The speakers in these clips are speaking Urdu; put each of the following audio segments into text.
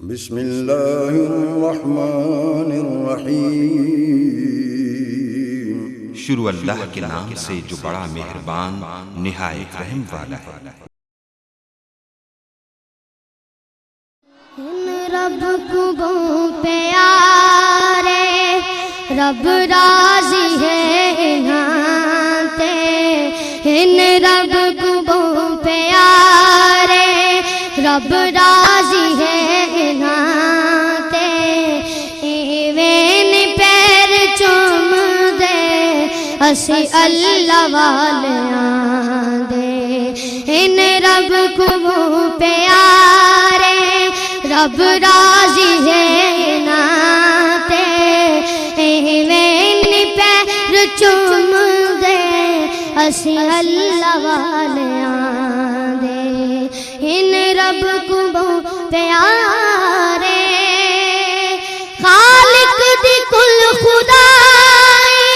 بسم اللہ الرحمن الرحیم۔ شروع اللہ کے نام سے جو بڑا مہربان نہایت رحم والا ہے۔ رب کو پیارے رب راضی ہے نہاتے، ان رب کو پیارے رب راضی ہے نہاتے، ایویں پیر چوم دے اسی اللہ والیاں دے، ان رب کو پیارے رب راضی ہے ناتے، ایویں پیر چوم دے اسی اللہ والیاں دے، ان رب کو پیارے خالق دی کل خدائی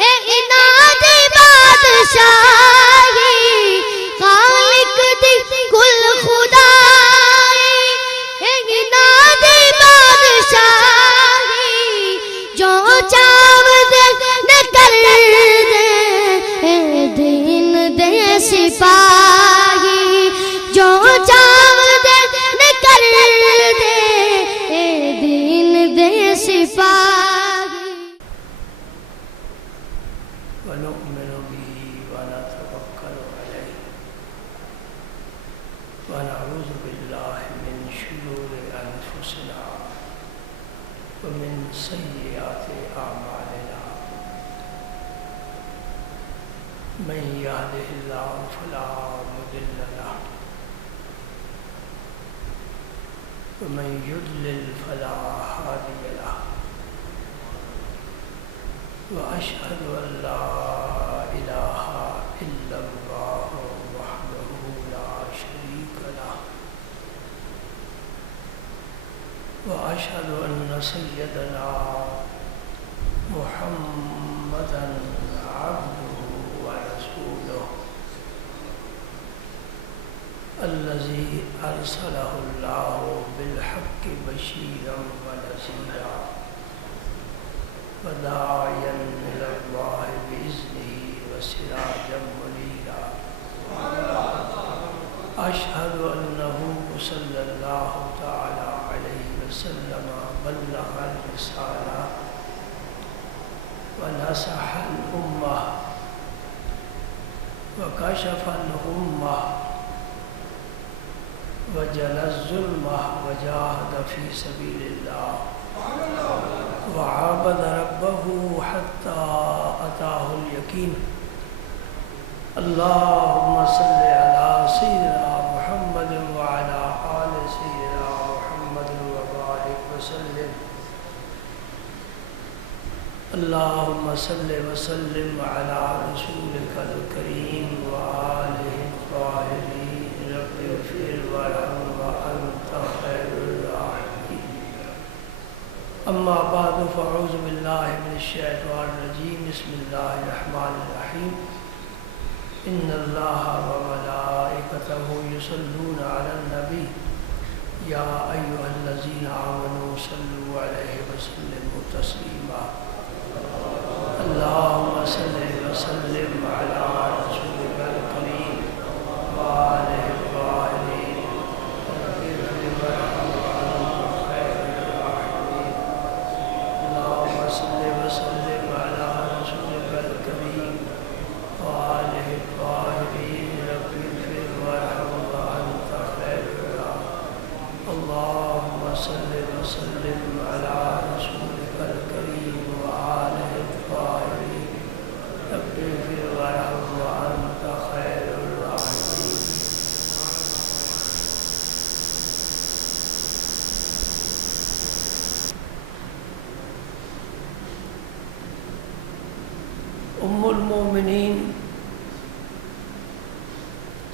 اے اناد بادشاہی، خالق دی کل خدائی اے اناد بادشاہی، جو چاو دے نہ کر دے اے دین دے سپاہی، جو چاو دے نہ کر دے اے دین دے سپاہی۔ ونؤمن به ونتوکل علیہ ونعوذ باللہ من شرور انفسنا ومن سیئات اعمالنا، من یہدہ اللہ فلا مضل له ومن یضلل فلا ہادی له، وأشهد أن لا إله إلا الله وحده لا شريك له، وأشهد أن سيدنا محمدا عبده ورسوله الذي أرسله الله بالحق بشيرا ونذيرا وداعيا إلى الله بإذنه وسراجا منيرا، أشهد أنه صلى الله تعالى عليه وسلم بلغ الرسالة ونصح الأمة وكشف الغمة وجلى الظلمة وجاهد في سبيل الله وعابد ربه حتى أتاه اليقين، اللهم صل على سيدنا محمد وعلى آل سيدنا محمد وبارك وسلم، اللهم صل وسلم على رسولك الكريم وآله الطاهرين، رب اغفر وارحم وأنت خير الراحمين، اما بعد فاعوذ باللہ من الشیطان الرجیم، بسم اللہ الرحمن الرحیم، ان اللہ وملائکتہ یصلون علی النبی یا ایہا الذین آمنوا صلوا علیہ وسلموا تسلیما، اللہم صل وسلم علی رسولک الکریم وآلہ الطاہرین، رب اغفر وارحم وأنت خیر الراحمین، صل وسلم على رسولك الكريم وآله الطاهرين، رب اغفر وارحم وأنت خير الراحمين، اللهم صل وسلم على رسولك الكريم وآله الطاهرين، رب اغفر وارحم وأنت خير الراحمين۔ ام المومنین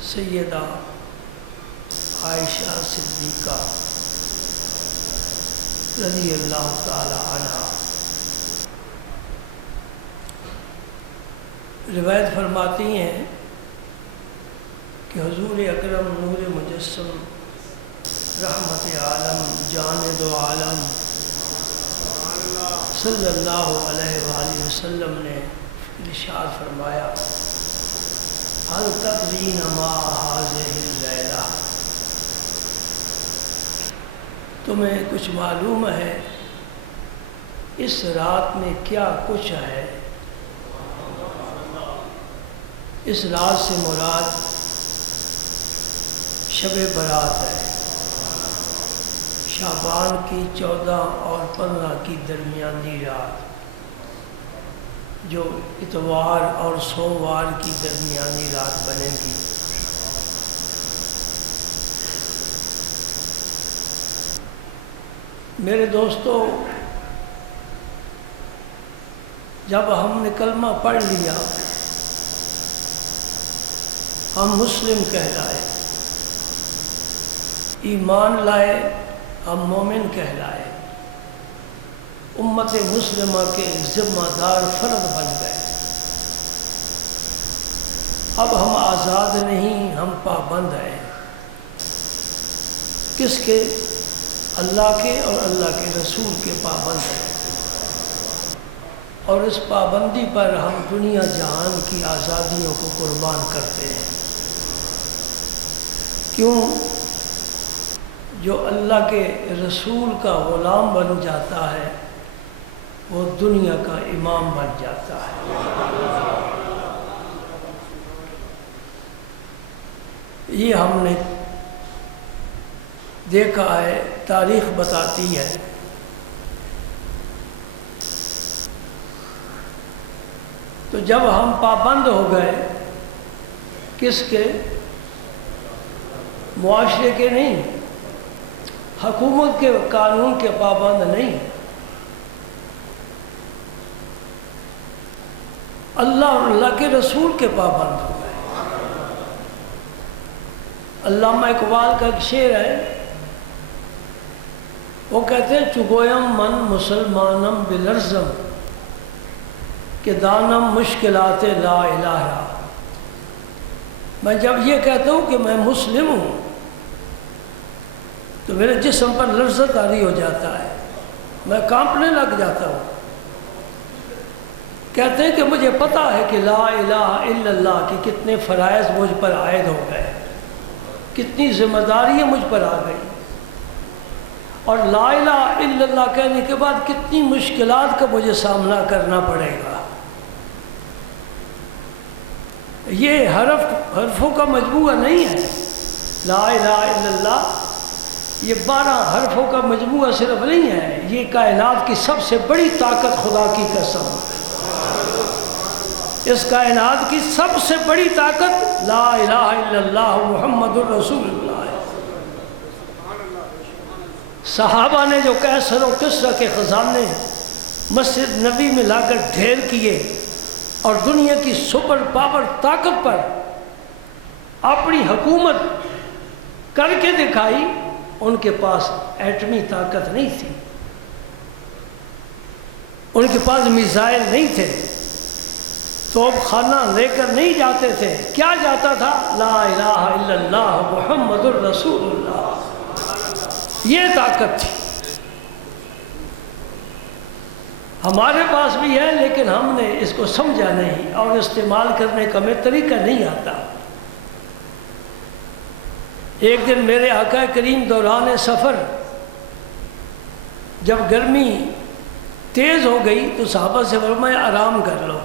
سیدہ عائشہ صدیقہ رضی اللہ تعالی عنہ روایت فرماتی ہیں کہ حضور اکرم نور مجسم رحمت عالم جان دو عالم صلی اللہ علیہ وآلہ وسلم نے ارشاد فرمایا حل تدرین ما هذه اللیلہ، تمہیں کچھ معلوم ہے اس رات میں کیا کچھ ہے؟ اس رات سے مراد شب برات ہے، شعبان کی 14 اور 15 کی درمیانی رات، جو اتوار اور سوموار کی درمیانی رات بنے گی۔ میرے دوستو، جب ہم نے کلمہ پڑھ لیا، ہم مسلم کہلائے، ایمان لائے، ہم مومن کہلائے، امت مسلمہ کے ذمہ دار فرد بن گئے۔ اب ہم آزاد نہیں، ہم پابند ہیں۔ کس کے؟ اللہ کے اور اللہ کے رسول کے پابند ہیں، اور اس پابندی پر ہم دنیا جہان کی آزادیوں کو قربان کرتے ہیں۔ کیوں؟ جو اللہ کے رسول کا غلام بن جاتا ہے وہ دنیا کا امام بن جاتا ہے۔ یہ ہم نے دیکھا ہے، تاریخ بتاتی ہے۔ تو جب ہم پابند ہو گئے، کس کے؟ معاشرے کے نہیں، حکومت کے قانون کے پابند نہیں، اللہ اور اللہ کے رسول کے پابند ہو گئے۔ علامہ اقبال کا ایک شعر ہے، وہ کہتے ہیں چگویم من مسلمانم بلرزم کہ دانم مشکلات لا الہ۔ میں جب یہ کہتا ہوں کہ میں مسلم ہوں تو میرے جسم پر لرزت طاری ہو جاتا ہے، میں کانپنے لگ جاتا ہوں۔ کہتے ہیں کہ مجھے پتہ ہے کہ لا الہ الا اللہ کی کتنے فرائض مجھ پر عائد ہو گئے، کتنی ذمہ داریاں مجھ پر آ گئی، اور لا الہ الا اللہ کہنے کے بعد کتنی مشکلات کا مجھے سامنا کرنا پڑے گا۔ یہ حرفوں کا مجموعہ نہیں ہے، لا الہ الا اللہ یہ 12 حرفوں کا مجموعہ صرف نہیں ہے، یہ کائنات کی سب سے بڑی طاقت، خدا کی قسم، اس کائنات کی سب سے بڑی طاقت لا الہ الا اللہ محمد الرسول اللہ ہے۔ صحابہ نے جو کیسر و کسرا کے خزانے مسجد نبی میں لا کر ڈھیر کیے اور دنیا کی سپر پاور طاقت پر اپنی حکومت کر کے دکھائی، ان کے پاس ایٹمی طاقت نہیں تھی، ان کے پاس میزائل نہیں تھے، توپ خانہ لے کر نہیں جاتے تھے، کیا جاتا تھا؟ لا الہ الا اللہ محمد الرسول اللہ، یہ طاقت تھی۔ ہمارے پاس بھی ہے لیکن ہم نے اس کو سمجھا نہیں اور استعمال کرنے کا ہمیں طریقہ نہیں آتا۔ ایک دن میرے آقا کریم دوران سفر جب گرمی تیز ہو گئی تو صحابہ سے فرمایا آرام کر لو۔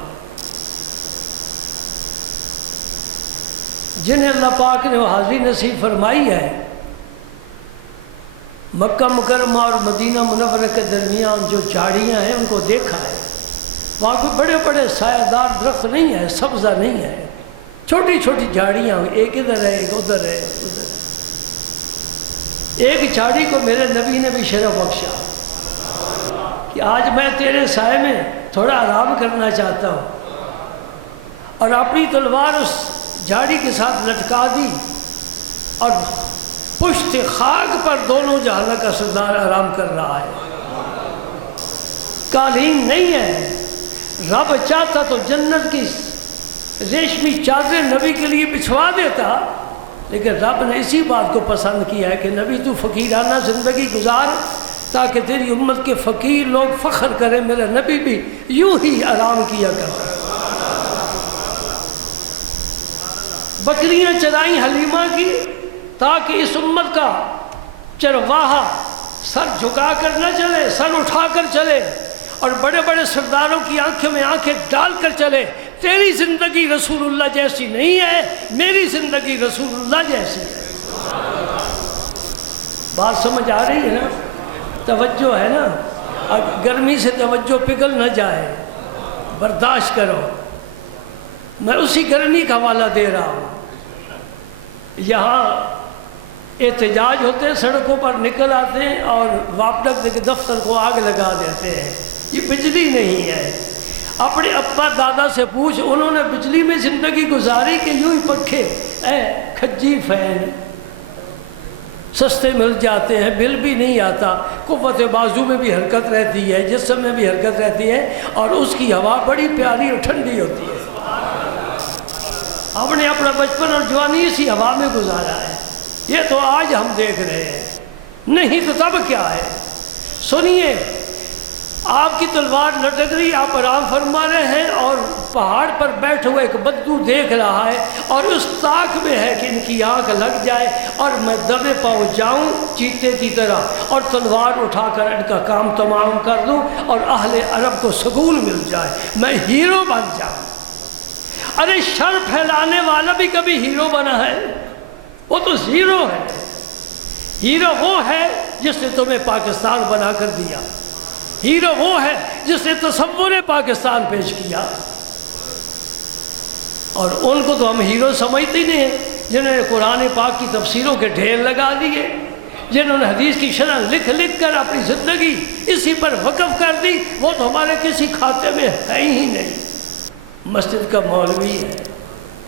جنہیں اللہ پاک نے وہ حاضری نصیب فرمائی ہے، مکہ مکرمہ اور مدینہ منورہ کے درمیان جو جھاڑیاں ہیں ان کو دیکھا ہے، وہاں کوئی بڑے بڑے سایہ دار درخت نہیں ہے، سبزہ نہیں ہے، چھوٹی چھوٹی جھاڑیاں، ایک ادھر ہے ایک ادھر ہے ادھر۔ ایک جھاڑی کو میرے نبی نے بھی شرف بخشا کہ آج میں تیرے سائے میں تھوڑا آرام کرنا چاہتا ہوں، اور اپنی تلوار اس جھاڑی کے ساتھ لٹکا دی، اور پشت خاک پر دونوں جہانوں کا سردار آرام کر رہا ہے۔ قالین نہیں ہے، رب چاہتا تو جنت کی ریشمی چادر نبی کے لیے بچھوا دیتا، لیکن رب نے اسی بات کو پسند کیا ہے کہ نبی تو فقیرانہ زندگی گزار تاکہ تیری امت کے فقیر لوگ فخر کریں میرا نبی بھی یوں ہی آرام کیا کرتا۔ بکریاں چرائیں حلیمہ کی تاکہ اس امت کا چرواہا سر جھکا کر نہ چلے، سر اٹھا کر چلے، اور بڑے بڑے سرداروں کی آنکھوں میں آنکھیں ڈال کر چلے۔ تیری زندگی رسول اللہ جیسی نہیں ہے، میری زندگی رسول اللہ جیسی ہے۔ بات سمجھ آ رہی ہے نا؟ توجہ ہے نا؟ اب گرمی سے توجہ پگھل نہ جائے، برداشت کرو۔ میں اسی گرمی کا حوالہ دے رہا ہوں۔ یہاں احتجاج ہوتے ہیں، سڑکوں پر نکل آتے ہیں اور واپڈک کے دفتر کو آگ لگا دیتے ہیں۔ یہ بجلی نہیں ہے۔ اپنے ابا دادا سے پوچھ، انہوں نے بجلی میں زندگی گزاری کہ یوں ہی پنکھے کھجی فین سستے مل جاتے ہیں، بل بھی نہیں آتا، قوت بازو میں بھی حرکت رہتی ہے، جسم میں بھی حرکت رہتی ہے، اور اس کی ہوا بڑی پیاری اور ٹھنڈی ہوتی ہے۔ ہم نے اپنا بچپن اور جوانی اسی ہوا میں گزارا ہے۔ یہ تو آج ہم دیکھ رہے ہیں، نہیں تو تب کیا ہے؟ سنیے، آپ کی تلوار لٹک رہی، آپ آرام فرما رہے ہیں، اور پہاڑ پر بیٹھے ہوئے ایک بدو دیکھ رہا ہے، اور اس طاق میں ہے کہ ان کی آنکھ لگ جائے اور میں دبے پاؤں جاؤں چیتے کی طرح اور تلوار اٹھا کر ان کا کام تمام کر دوں اور اہل عرب کو سکون مل جائے، میں ہیرو بن جاؤں۔ ارے شر پھیلانے والا بھی کبھی ہیرو بنا ہے؟ وہ تو زیرو ہے۔ ہیرو وہ ہے جس نے تمہیں پاکستان بنا کر دیا، ہیرو وہ ہے جس نے تصور پاکستان پیش کیا، اور ان کو تو ہم ہیرو سمجھتے ہی نہیں ہیں، جنہوں نے قرآن پاک کی تفسیروں کے ڈھیر لگا دیے، جنہوں نے حدیث کی شرح لکھ لکھ کر اپنی زندگی اسی پر وقف کر دی، وہ تو ہمارے کسی کھاتے میں ہے ہی نہیں۔ مسجد کا مولوی ہے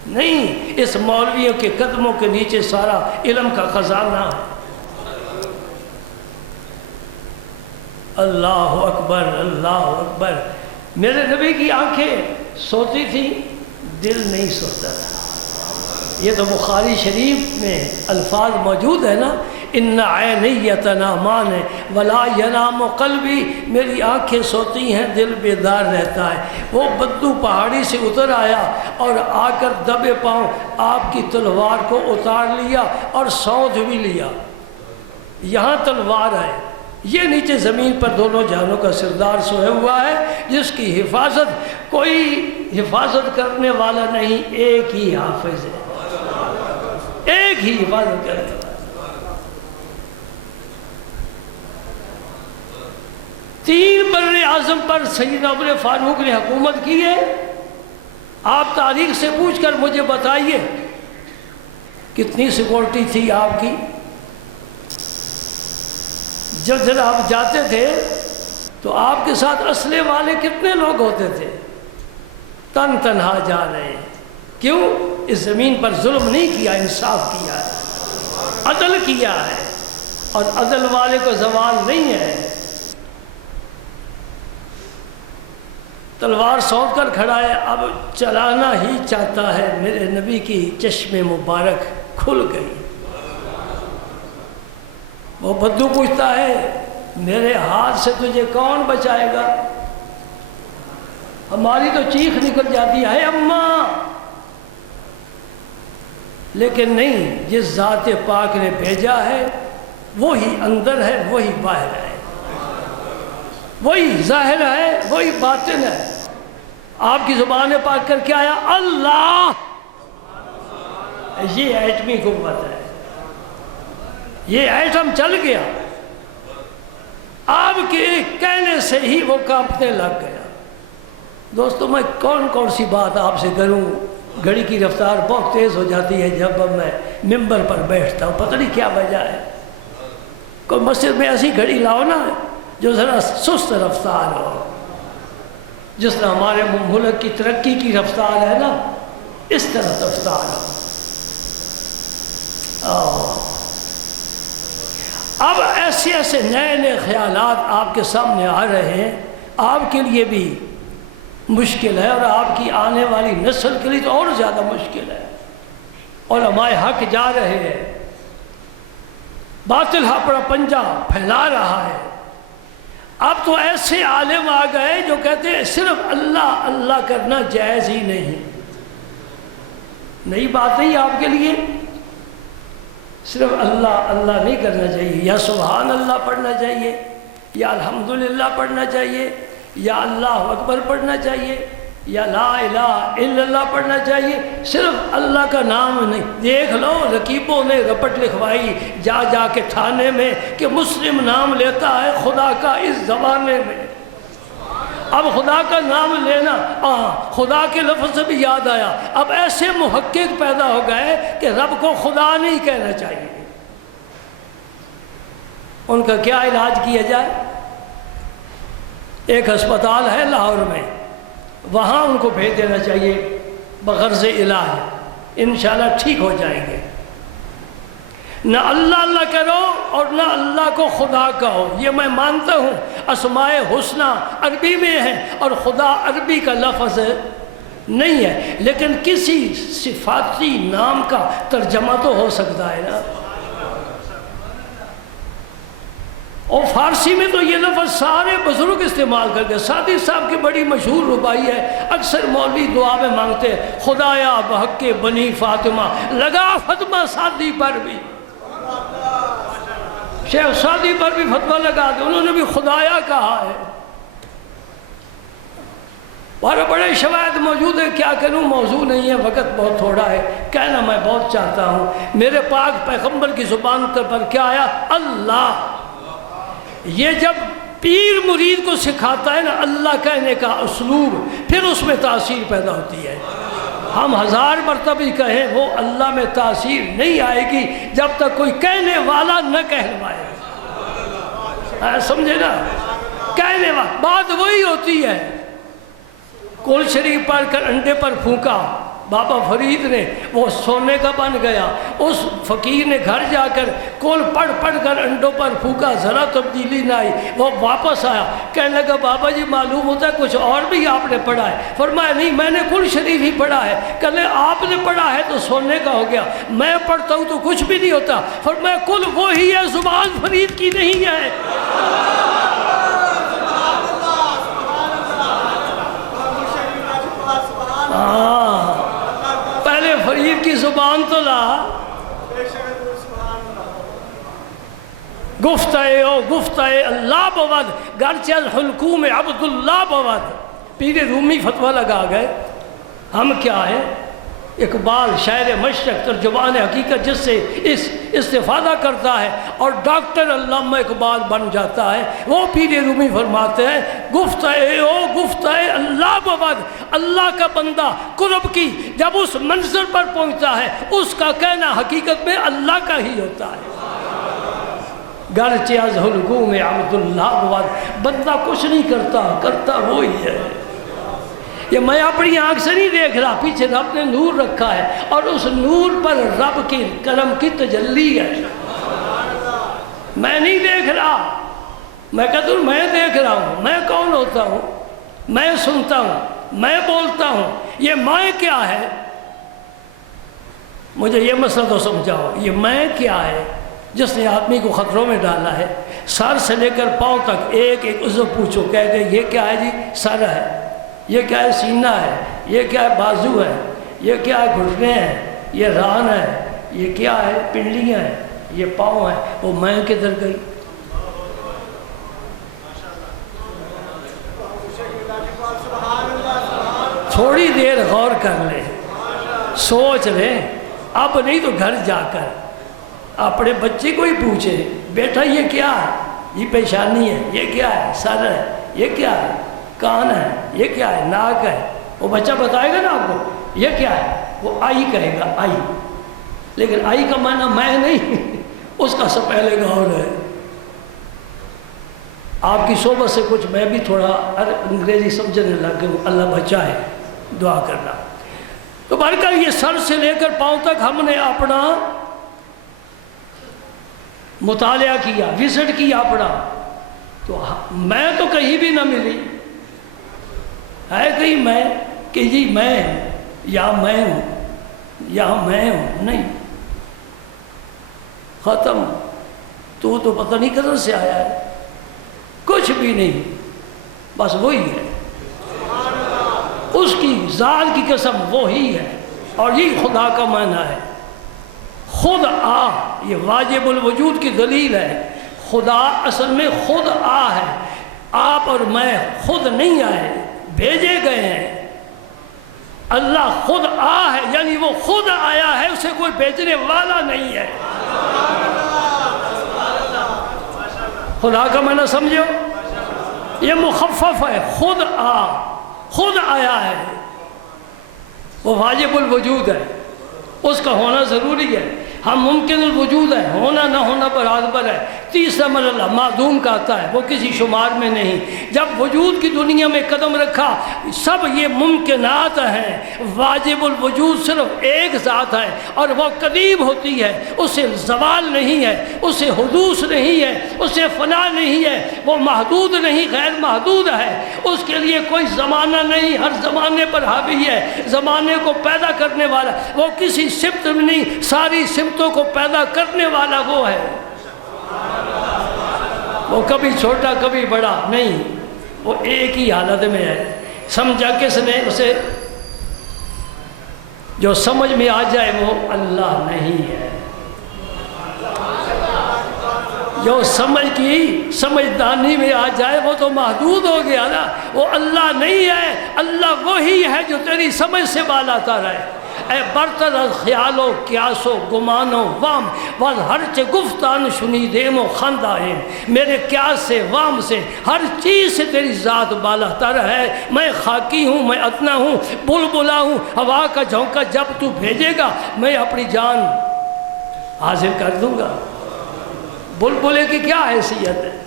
نہیں، اس مولویوں کے قدموں کے نیچے سارا علم کا خزانہ ہے۔ اللہ اکبر، اللہ اکبر۔ میرے نبی کی آنکھیں سوتی تھی، دل نہیں سوتا تھا۔ یہ تو بخاری شریف میں الفاظ موجود ہے نا، ان عینی تنامان ولا ینام قلبی، میری آنکھیں سوتی ہیں، دل بیدار رہتا ہے۔ وہ بدو پہاڑی سے اتر آیا اور آ کر دبے پاؤں آپ کی تلوار کو اتار لیا اور سونت بھی لیا۔ یہاں تلوار ہے، یہ نیچے زمین پر دونوں جانوں کا سردار سویا ہوا ہے، جس کی حفاظت کوئی حفاظت کرنے والا نہیں، ایک ہی حافظ ہے، ایک ہی حفاظت کرنے والا۔ 3 بر اعظم پر سیدنا عمر فاروق نے حکومت کی ہے۔ آپ تاریخ سے پوچھ کر مجھے بتائیے کتنی سیکورٹی تھی آپ کی؟ جب آپ جاتے تھے تو آپ کے ساتھ اسلحے والے کتنے لوگ ہوتے تھے؟ تن تنہا جا رہے ہیں۔ کیوں؟ اس زمین پر ظلم نہیں کیا، انصاف کیا ہے، عدل کیا ہے، اور عدل والے کو زوال نہیں ہے۔ تلوار سونپ کر کھڑا ہے، اب چلانا ہی چاہتا ہے، میرے نبی کی چشم مبارک کھل گئی۔ وہ بدو پوچھتا ہے میرے ہاتھ سے تجھے کون بچائے گا؟ ہماری تو چیخ نکل جاتی ہے اماں، لیکن نہیں، جس ذات پاک نے بھیجا ہے وہی اندر ہے، وہی باہر ہے، وہی ظاہر ہے، وہی باطن ہے۔ آپ کی زبان پاک کر کے آیا اللہ، یہ ایٹمی قوت ہے، یہ ایٹم چل گیا، آپ کے کہنے سے ہی وہ کانپنے لگ گیا۔ دوستو میں کون سی بات آپ سے کروں، گھڑی کی رفتار بہت تیز ہو جاتی ہے جب میں ممبر پر بیٹھتا ہوں، پتہ نہیں کیا وجہ ہے۔ کوئی مسجد میں ایسی گھڑی لاؤ نا جو ذرا سست رفتار ہو، جس طرح ہمارے ملک کی ترقی کی رفتار ہے نا، اس طرح رفتار ہو۔ اب ایسے نئے خیالات آپ کے سامنے آ رہے ہیں، آپ کے لیے بھی مشکل ہے، اور آپ کی آنے والی نسل کے لیے تو اور زیادہ مشکل ہے، علماء حق جا رہے ہیں، باطل اپنا پنجہ پھیلا رہا ہے۔ اب تو ایسے عالم آ گئے جو کہتے ہیں صرف اللہ اللہ کرنا جائز ہی نہیں۔ نئی بات نہیں آپ کے لیے، صرف اللہ اللہ نہیں کرنا چاہیے، یا سبحان اللہ پڑھنا چاہیے، یا الحمدللہ پڑھنا چاہیے، یا اللہ اکبر پڑھنا چاہیے، یا لا الہ الا اللہ پڑھنا چاہیے، صرف اللہ کا نام نہیں۔ دیکھ لو رقیبوں نے رپٹ لکھوائی جا جا کے تھانے میں کہ مسلم نام لیتا ہے خدا کا اس زمانے میں۔ اب خدا کا نام لینا، خدا کے لفظ سے بھی یاد آیا، اب ایسے محقق پیدا ہو گئے کہ رب کو خدا نہیں کہنا چاہیے۔ ان کا کیا علاج کیا جائے؟ ایک ہسپتال ہے لاہور میں، وہاں ان کو بھیج دینا چاہیے بغرض علاج، انشاءاللہ ٹھیک ہو جائیں گے۔ نہ اللہ اللہ کرو اور نہ اللہ کو خدا کہو، یہ میں مانتا ہوں اسماء حسنہ عربی میں ہے اور خدا عربی کا لفظ نہیں ہے، لیکن کسی صفاتی نام کا ترجمہ تو ہو سکتا ہے نا۔ اور فارسی میں تو یہ لفظ سارے بزرگ استعمال کر کے، سعدی صاحب کی بڑی مشہور ربائی ہے، اکثر مولوی دعا میں مانگتے ہیں خدایا بحق بنی فاطمہ لگا فتمہ سعدی پر بھی، شیخ سعدی پر بھی فتوہ لگا دے، انہوں نے بھی خدایا کہا ہے۔ اور بڑے شواہد موجود ہیں، کیا کروں، موضوع نہیں ہے، وقت بہت تھوڑا ہے، کہنا میں بہت چاہتا ہوں۔ میرے پاک پیغمبر کی زبان پر کیا آیا؟ اللہ۔ یہ جب پیر مرید کو سکھاتا ہے نا اللہ کہنے کا اسلوب، پھر اس میں تاثیر پیدا ہوتی ہے۔ ہم 1000 مرتبہ کہیں وہ اللہ میں تاثیر نہیں آئے گی جب تک کوئی کہنے والا نہ کہلوائے۔ سمجھے نا، کہنے والا بات وہی ہوتی ہے۔ کل شریف پڑھ کر انڈے پر پھونکا بابا فرید نے، وہ سونے کا بن گیا۔ اس فقیر نے گھر جا کر کل پڑھ پڑھ کر انڈوں پر پھونکا، ذرا تبدیلی نہ آئی۔ وہ واپس آیا، کہنے لگا بابا جی معلوم ہوتا ہے کچھ اور بھی آپ نے پڑھا ہے۔ فرمایا نہیں، میں نے کل شریف ہی پڑھا ہے۔ کہنے آپ نے پڑھا ہے تو سونے کا ہو گیا، میں پڑھتا ہوں تو کچھ بھی نہیں ہوتا۔ فرمایا کل وہی ہے، زبان فرید کی نہیں ہے۔ پہلے فرید کی زبان تو لا۔ گفتہ او گفتہ اللہ بود گرچہ الحلقوم عبداللہ بود۔ پیر رومی فتوہ لگا گئے۔ ہم کیا ہے؟ اقبال شاعر مشرق ترجمان حقیقت جس سے اس استفادہ کرتا ہے اور ڈاکٹر علامہ اقبال بن جاتا ہے، وہ پیر رومی فرماتے ہیں گفتہ او گفتہ اللہ بود۔ اللہ کا بندہ قرب کی جب اس منظر پر پہنچتا ہے، اس کا کہنا حقیقت میں اللہ کا ہی ہوتا ہے۔ گرچہ از حلقوم عبداللہ بود، بندہ کچھ نہیں کرتا وہی ہے۔ یہ میں اپنی آنکھ سے نہیں دیکھ رہا، پیچھے رب نے نور رکھا ہے اور اس نور پر رب کی کرم کی تجلی ہے۔ میں نہیں دیکھ رہا، میں کہتا ہوں میں دیکھ رہا ہوں۔ میں کون ہوتا ہوں؟ میں سنتا ہوں، میں بولتا ہوں۔ یہ میں کیا ہے؟ مجھے یہ مسئلہ تو سمجھاؤ، یہ میں کیا ہے جس نے آدمی کو خطروں میں ڈالا ہے؟ سر سے لے کر پاؤں تک ایک ایک عضو پوچھو، کہہ گئے یہ کیا ہے جی؟ سر ہے۔ یہ کیا ہے؟ سینہ ہے۔ یہ کیا ہے؟ بازو ہے۔ یہ کیا ہے؟ گھٹنے ہیں۔ یہ ران ہے۔ یہ کیا ہے؟ پنڈلیاں ہیں۔ یہ پاؤں ہیں۔ وہ میں کدھر گئی؟ تھوڑی دیر غور کر لیں، سوچ لیں، اب نہیں تو گھر جا کر اپنے بچے کو ہی پوچھے، بیٹا یہ کیا ہے؟ یہ پیشانی ہے۔ یہ کیا ہے؟ سر ہے۔ یہ کیا ہے؟ کان ہے۔ یہ کیا ہے؟ ناک ہے۔ وہ بچہ بتائے گا نا آپ کو یہ کیا ہے، وہ آئی کہے گا، آئی۔ لیکن آئی کا معنی میں نہیں، اس کا سب پہلے غور ہے۔ آپ کی صحبت سے کچھ میں بھی تھوڑا انگریزی سمجھنے لگ گیا، اللہ بچائے، دعا کرنا۔ تو بہرکل یہ سر سے لے کر پاؤں تک ہم نے اپنا مطالعہ کیا، وزٹ کیا اپنا، تو میں تو کہیں بھی نہ ملی ہے کہیں میں کہ جی میں یا میں ہوں، یہاں میں ہوں نہیں، ختم. تو پتہ نہیں کدھر سے آیا ہے، کچھ بھی نہیں، بس وہی ہے. اس کی ذات کی قسم وہی ہے. اور یہ خدا کا معنی ہے. خود آ، یہ واجب الوجود کی دلیل ہے. خدا اصل میں خود آ ہے. آپ اور میں خود نہیں آئے، بھیجے گئے ہیں. اللہ خود آ ہے، یعنی وہ خود آیا ہے، اسے کوئی بھیجنے والا نہیں ہے. خدا کا معنی سمجھو، یہ مخفف ہے. خود آ، خود آیا ہے، وہ واجب الوجود ہے، اس کا ہونا ضروری ہے. ہم ممکن الوجود ہے، ہونا نہ ہونا برابر ہے. تیسرا مرحلہ معدوم کا آتا ہے، وہ کسی شمار میں نہیں. جب وجود کی دنیا میں قدم رکھا، سب یہ ممکنات ہیں. واجب الوجود صرف ایک ذات ہے اور وہ قریب ہوتی ہے، اسے زوال نہیں ہے، اسے حدوث نہیں ہے، اسے فنا نہیں ہے. وہ محدود نہیں، غیر محدود ہے. اس کے لیے کوئی زمانہ نہیں، ہر زمانے پر حاوی ہے، زمانے کو پیدا کرنے والا. وہ کسی صفت میں نہیں، ساری صفتوں کو پیدا کرنے والا وہ ہے. وہ کبھی چھوٹا کبھی بڑا نہیں، وہ ایک ہی حالت میں ہے. سمجھا کس نے اسے؟ جو سمجھ میں آ جائے وہ اللہ نہیں ہے. جو سمجھدانی میں آ جائے وہ تو محدود ہو گیا نا، وہ اللہ نہیں ہے. اللہ وہی ہے جو تیری سمجھ سے بالا تر ہے. اے برتر از خیال و قیاس و گمان و وام واز ہر چے گفتان شنیدیم و خندائیم. میرے قیاس سے، وام سے، ہر چیز سے تیری ذات بالا تر ہے. میں خاکی ہوں، میں ادنا ہوں، بلبلا ہوں، ہوا کا جھونکا. جب تو بھیجے گا میں اپنی جان حاضر کر دوں گا. بلبلے کی کیا حیثیت ہے؟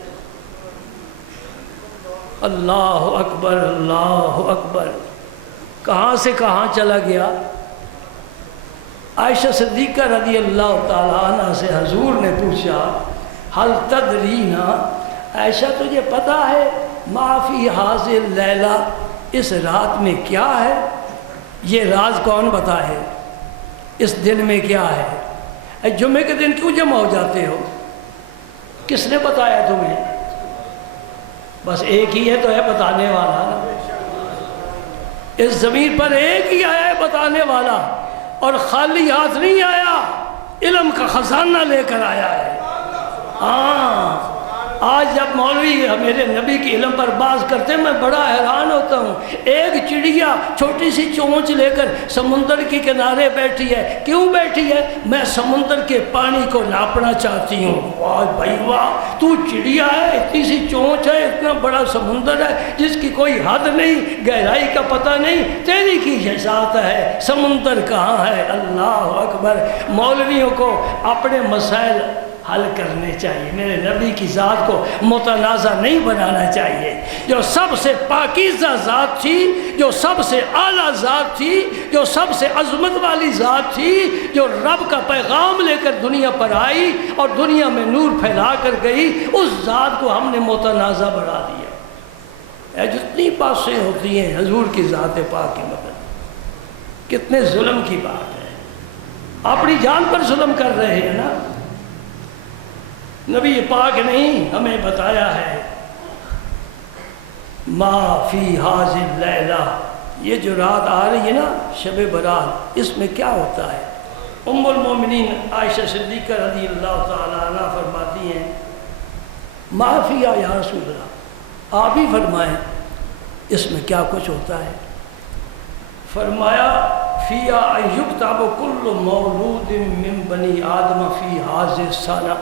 اللہ اکبر، اللہ اکبر. کہاں سے کہاں چلا گیا. عائشہ صدیقہ رضی اللہ تعالیٰ عنہ سے حضور نے پوچھا، حل تدرینا، عائشہ تجھے پتہ ہے ما فی حاضر لیلہ، اس رات میں کیا ہے؟ یہ راز کون بتائے؟ اس دن میں کیا ہے؟ جمعے کے دن کیوں جمع ہو جاتے ہو؟ کس نے بتایا تمہیں؟ بس ایک ہی ہے تو ہے بتانے والا. اس زمین پر ایک ہی آیا ہے بتانے والا، اور خالی ہاتھ نہیں آیا، علم کا خزانہ لے کر آیا ہے. ہاں، آج جب مولوی میرے نبی کی علم پر باز کرتے ہیں میں بڑا حیران ہوتا ہوں. ایک چڑیا چھوٹی سی چونچ لے کر سمندر کے کنارے بیٹھی ہے. کیوں بیٹھی ہے؟ میں سمندر کے پانی کو ناپنا چاہتی ہوں. واہ بھائی واہ، تو چڑیا ہے، اتنی سی چونچ ہے، اتنا بڑا سمندر ہے جس کی کوئی حد نہیں، گہرائی کا پتہ نہیں. تیری کی ذات ہے، سمندر کہاں ہے؟ اللہ اکبر. مولویوں کو اپنے مسائل حل کرنے چاہیے، میرے نبی کی ذات کو متنازع نہیں بنانا چاہیے. جو سب سے پاکیزہ ذات تھی، جو سب سے اعلیٰ ذات تھی، جو سب سے عظمت والی ذات تھی، جو رب کا پیغام لے کر دنیا پر آئی اور دنیا میں نور پھیلا کر گئی، اس ذات کو ہم نے متنازع بنا دیا. جتنی باتیں ہوتی ہیں حضور کی ذات پاک کی مدد، کتنے ظلم کی بات ہے. اپنی جان پر ظلم کر رہے ہیں نا. نبی پاک نہیں ہمیں بتایا ہے ما فی حاضر لیلہ، یہ جو رات آ رہی ہے نا شب برات، اس میں کیا ہوتا ہے؟ ام المومنین عائشہ صدیقہ رضی اللہ تعالیٰ عنہ فرماتی ہیں ما فیہا یا رسول اللہ، آپ ہی فرمائیں اس میں کیا کچھ ہوتا ہے. فرمایا فیہا ان یکتب کل مولود من بنی آدم فی حاضر سنہ،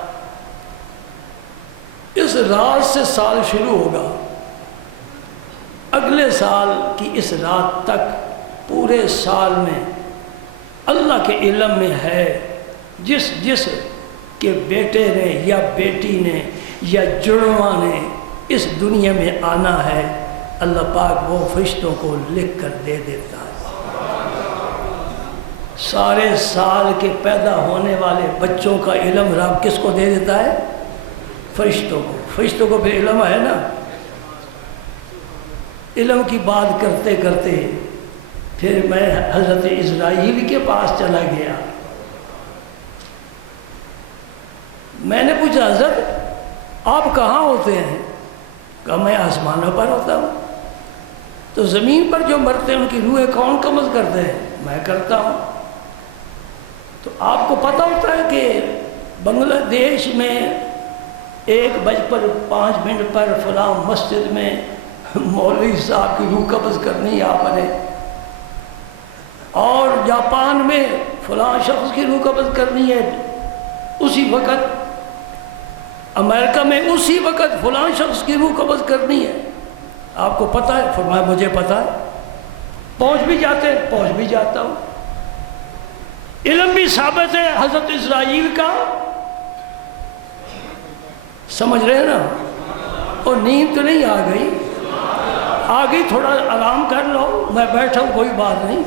اس رات سے سال شروع ہوگا، اگلے سال کی اس رات تک پورے سال میں اللہ کے علم میں ہے جس جس کے بیٹے نے یا بیٹی نے یا جڑواں نے اس دنیا میں آنا ہے، اللہ پاک وہ فرشتوں کو لکھ کر دے دیتا ہے. سارے سال کے پیدا ہونے والے بچوں کا علم رب کس کو دے دیتا ہے؟ فرشتوں کو. فرشتوں کو بھی علم ہے نا. علم کی بات کرتے کرتے پھر میں حضرت اسرائیل کے پاس چلا گیا. میں نے پوچھا حضرت آپ کہاں ہوتے ہیں؟ کہا میں آسمانوں پر ہوتا ہوں. تو زمین پر جو مرتے ہیں ان کی روحیں کون قبض کرتے ہیں؟ میں کرتا ہوں. تو آپ کو پتہ ہوتا ہے کہ بنگلہ دیش میں 1:05 پر فلاں مسجد میں مولوی صاحب کی روح قبض کرنی ہے آپ نے، اور جاپان میں فلاں شخص کی روح قبض کرنی ہے اسی وقت، امریکہ میں اسی وقت فلاں شخص کی روح قبض کرنی ہے. آپ کو پتہ ہے؟ فرمایا مجھے پتہ ہے. پہنچ بھی جاتے ہیں، پہنچ بھی جاتا ہوں. علم بھی ثابت ہے حضرت اسرائیل کا. سمجھ رہے ہیں نا؟ اور نیند تو نہیں آ گئی؟ آ گئی تھوڑا آرام کر لو، میں بیٹھا ہوں کوئی بات نہیں.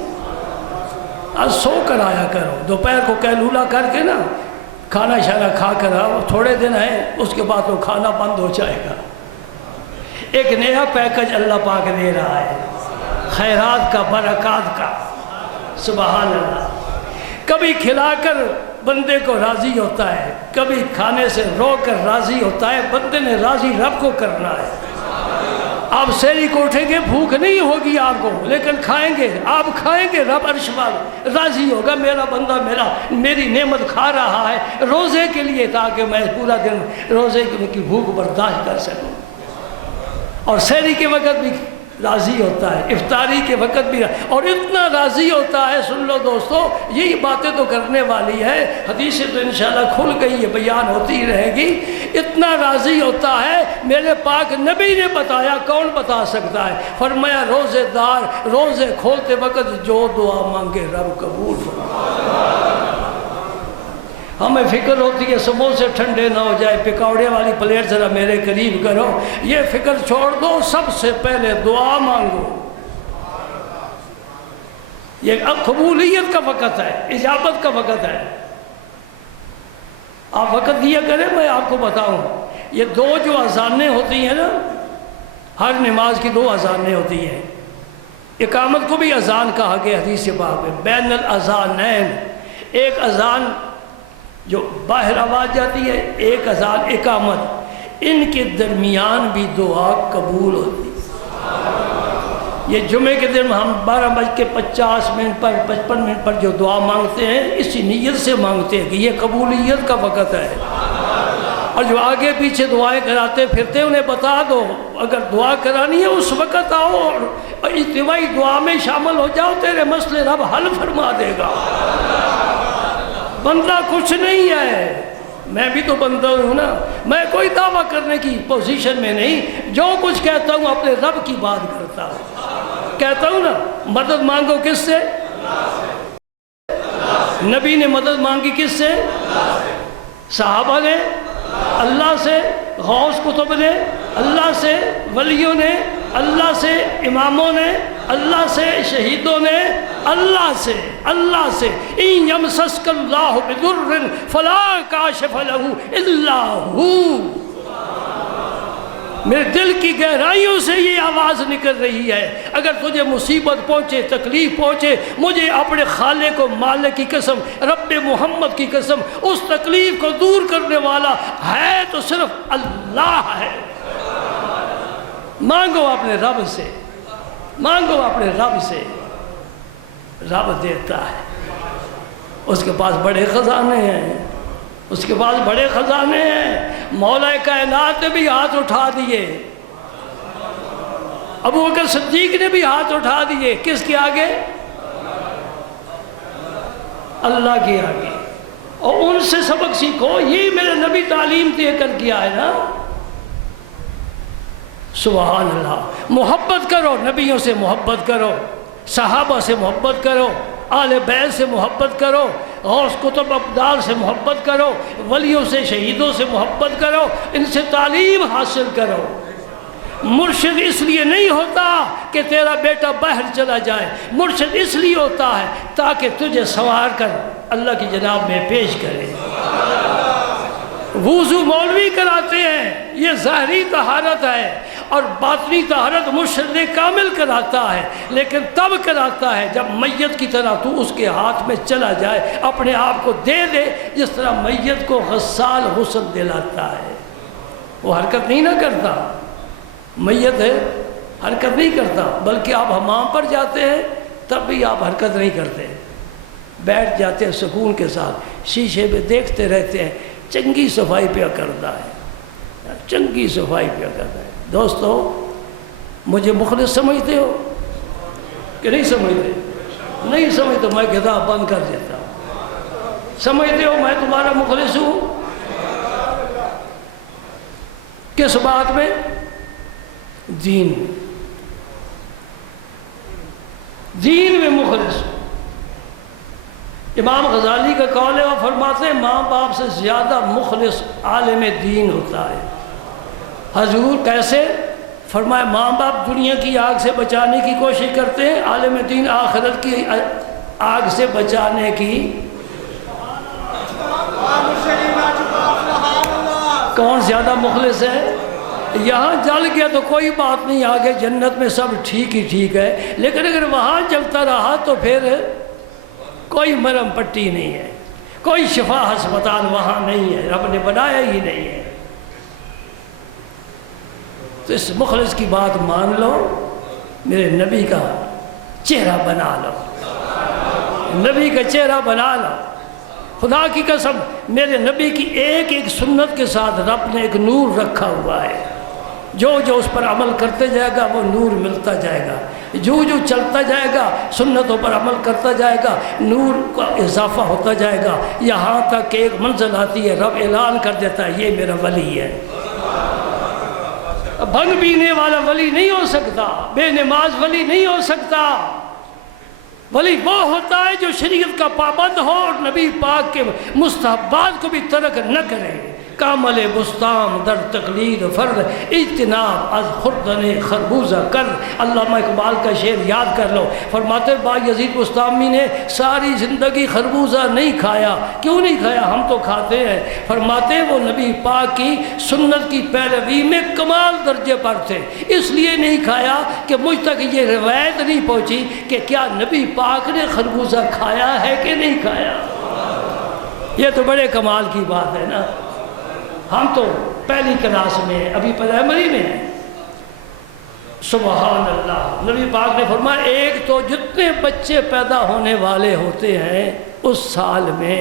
آج سو کر آیا کرو، دوپہر کو قیلولہ کر کے نا کھانا شانا کھا کر آؤ. تھوڑے دن ہیں اس کے بعد وہ کھانا بند ہو جائے گا. ایک نیا پیکج اللہ پاک دے رہا ہے، خیرات کا، برکات کا. سبحان اللہ. کبھی کھلا کر بندے کو راضی ہوتا ہے، کبھی کھانے سے رو کر راضی ہوتا ہے. بندے نے راضی رب کو کرنا ہے. آپ سحری کو اٹھیں گے، بھوک نہیں ہوگی آپ کو، لیکن کھائیں گے. آپ کھائیں گے، رب عرش پر راضی ہوگا. میرا بندہ میری نعمت کھا رہا ہے روزے کے لیے، تاکہ میں پورا دن روزے کی بھوک برداشت کر سکوں. اور سحری کے وقت بھی راضی ہوتا ہے، افطاری کے وقت بھی، اور اتنا راضی ہوتا ہے. سن لو دوستو، یہی باتیں تو کرنے والی ہے. حدیثیں تو انشاءاللہ کھل گئی ہے، بیان ہوتی رہے گی. اتنا راضی ہوتا ہے، میرے پاک نبی نے بتایا. کون بتا سکتا ہے؟ فرمایا روزے دار روزے کھولتے وقت جو دعا مانگے رب قبول فرمائے. ہمیں فکر ہوتی ہے سموسے ٹھنڈے نہ ہو جائے، پکوڑے والی پلیٹ ذرا میرے قریب کرو. یہ فکر چھوڑ دو، سب سے پہلے دعا مانگو. یہ اب قبولیت کا وقت ہے، اجابت کا وقت ہے. آپ وقت دیا کریں. میں آپ کو بتاؤں، یہ 2 جو اذانیں ہوتی ہیں نا، ہر نماز کی 2 اذانیں ہوتی ہیں. اقامت کو بھی اذان کہا گیا حدیث پاک میں، بین الاذانین. ایک اذان جو باہر آواز جاتی ہے، ایک اذان اقامت. ان کے درمیان بھی دعا قبول ہوتی. یہ جمعے کے دن ہم 12:50 پر 55 پر جو دعا مانگتے ہیں، اسی نیت سے مانگتے ہیں کہ یہ قبولیت کا وقت ہے. اور جو آگے پیچھے دعائیں کراتے پھرتے انہیں بتا دو، اگر دعا کرانی ہے اس وقت آؤ اور اجتماعی دعا میں شامل ہو جاؤ. تیرے مسئلے رب حل فرما دے گا. بندہ کچھ نہیں ہے، میں بھی تو بندہ ہوں نا. میں کوئی دعویٰ کرنے کی پوزیشن میں نہیں. جو کچھ کہتا ہوں اپنے رب کی بات کرتا ہوں. کہتا ہوں نا، مدد مانگو کس سے؟ نبی نے مدد مانگی کس سے؟ صحابہ نے اللہ سے، غوث کتب نے اللہ سے، ولیوں نے اللہ سے، اماموں نے اللہ سے، شہیدوں نے اللہ سے. اللہ سے ان یمسسک اللہ بضر فلا کاشف لہ الا ہو. میرے دل کی گہرائیوں سے یہ آواز نکل رہی ہے. اگر تجھے مصیبت پہنچے، تکلیف پہنچے، مجھے اپنے خالق و مالک کی قسم، رب محمد کی قسم، اس تکلیف کو دور کرنے والا ہے تو صرف اللہ ہے. مانگو اپنے رب سے، مانگو اپنے رب سے. رب دیتا ہے. اس کے پاس بڑے خزانے ہیں، اس کے پاس بڑے خزانے ہیں. مولا کائنات نے بھی ہاتھ اٹھا دیے، ابو بکر صدیق نے بھی ہاتھ اٹھا دیے. کس کے آگے؟ اللہ کے آگے. اور ان سے سبق سیکھو. یہ میرے نبی تعلیم دے کر کیا ہے نا. سبحان اللہ. محبت کرو، نبیوں سے محبت کرو، صحابہ سے محبت کرو، آل بیت سے محبت کرو، غوث کتب ابدال سے محبت کرو، ولیوں سے، شہیدوں سے محبت کرو، ان سے تعلیم حاصل کرو. مرشد اس لیے نہیں ہوتا کہ تیرا بیٹا باہر چلا جائے. مرشد اس لیے ہوتا ہے تاکہ تجھے سنوار کر اللہ کی جناب میں پیش کرے. وضو مولوی کراتے ہیں، یہ ظاہری طہارت ہے، اور باطنی طہارت مرشد کامل کراتا ہے، لیکن تب کراتا ہے جب میت کی طرح تو اس کے ہاتھ میں چلا جائے، اپنے آپ کو دے دے، جس طرح میت کو غسال غسل دلاتا ہے۔ وہ حرکت نہیں نہ کرتا، میت ہے حرکت نہیں کرتا، بلکہ آپ حمام پر جاتے ہیں تب بھی آپ حرکت نہیں کرتے، بیٹھ جاتے ہیں سکون کے ساتھ، شیشے پہ دیکھتے رہتے ہیں، چنگی صفائی پہ کرتا ہے، چنگی صفائی پہ کرتا ہے۔ دوستو، مجھے مخلص سمجھتے ہو کہ نہیں سمجھتے؟ نہیں سمجھتے میں کتاب بند کر دیتا ہوں۔ سمجھتے ہو میں تمہارا مخلص ہوں؟ کس بات میں؟ دین میں مخلص۔ امام غزالی کا قول ہے، وہ فرماتے ہیں ماں باپ سے زیادہ مخلص عالم دین ہوتا ہے۔ حضور کیسے؟ فرمایا ماں باپ دنیا کی آگ سے بچانے کی کوشش کرتے ہیں، عالم دین آخرت کی آگ سے بچانے کی۔ کون زیادہ مخلص ہے؟ یہاں جل گیا تو کوئی بات نہیں، آگے جنت میں سب ٹھیک ہی ٹھیک ہے، لیکن اگر وہاں جلتا رہا تو پھر کوئی مرم پٹی نہیں ہے، کوئی شفا ہسپتال وہاں نہیں ہے، رب نے بنایا ہی نہیں ہے۔ تو اس مخلص کی بات مان لو، میرے نبی کا چہرہ بنا لو، نبی کا چہرہ بنا لو۔ خدا کی قسم، میرے نبی کی ایک ایک سنت کے ساتھ رب نے ایک نور رکھا ہوا ہے، جو اس پر عمل کرتے جائے گا وہ نور ملتا جائے گا، جو چلتا جائے گا سنتوں پر عمل کرتا جائے گا نور کا اضافہ ہوتا جائے گا، یہاں تک کہ ایک منزل آتی ہے رب اعلان کر دیتا ہے یہ میرا ولی ہے۔ بھنگ پینے والا ولی نہیں ہو سکتا، بے نماز ولی نہیں ہو سکتا۔ ولی وہ ہوتا ہے جو شریعت کا پابند ہو اور نبی پاک کے مستحبات کو بھی ترک نہ کرے۔ کامل بستان در تقلید فرد اجتناب از خوردن خربوزہ کر۔ علامہ اقبال کا شعر یاد کر لو، فرماتے با یزید بستامی نے ساری زندگی خربوزہ نہیں کھایا۔ کیوں نہیں کھایا؟ ہم تو کھاتے ہیں۔ فرماتے وہ نبی پاک کی سنت کی پیروی میں کمال درجے پر تھے، اس لیے نہیں کھایا کہ مجھ تک یہ روایت نہیں پہنچی کہ کیا نبی پاک نے خربوزہ کھایا ہے کہ نہیں کھایا۔ یہ تو بڑے کمال کی بات ہے نا۔ ہم تو پہلی کلاس میں ابھی پرائمری میں ہیں۔ سبحان اللہ، نبی پاک نے فرمایا ایک تو جتنے بچے پیدا ہونے والے ہوتے ہیں اس سال میں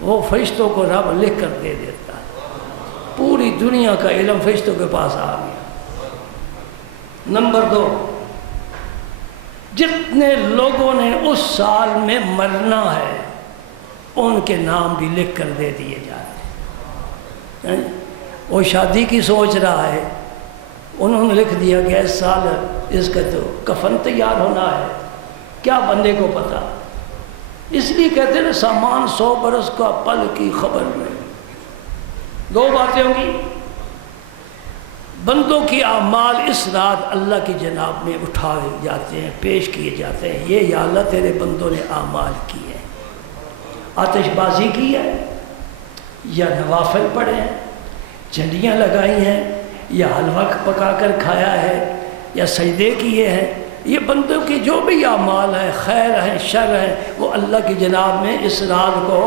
وہ فرشتوں کو رب لکھ کر دے دیتا ہے، پوری دنیا کا علم فرشتوں کے پاس آ گیا۔ نمبر 2، جتنے لوگوں نے اس سال میں مرنا ہے ان کے نام بھی لکھ کر دے دیے جاتے ہیں۔ وہ شادی کی سوچ رہا ہے، انہوں نے لکھ دیا کہ اس سال اس کا تو کفن تیار ہونا ہے، کیا بندے کو پتا۔ اس لیے کہتے ہیں سامان 100 برس کا پل کی خبر نہیں۔ 2 باتیں ہوں گی، بندوں کی اعمال اس رات اللہ کی جناب میں اٹھائے جاتے ہیں، پیش کیے جاتے ہیں، یہ یا اللہ تیرے بندوں نے اعمال کیے ہیں، آتش بازی کی ہے یا نوافل پڑھے ہیں، جھنڈیاں لگائی ہیں یا حلوہ پکا کر کھایا ہے یا سجدے کیے ہیں، یہ بندوں کی جو بھی اعمال ہیں، خیر ہیں شر ہیں، وہ اللہ کی جناب میں اس رات کو۔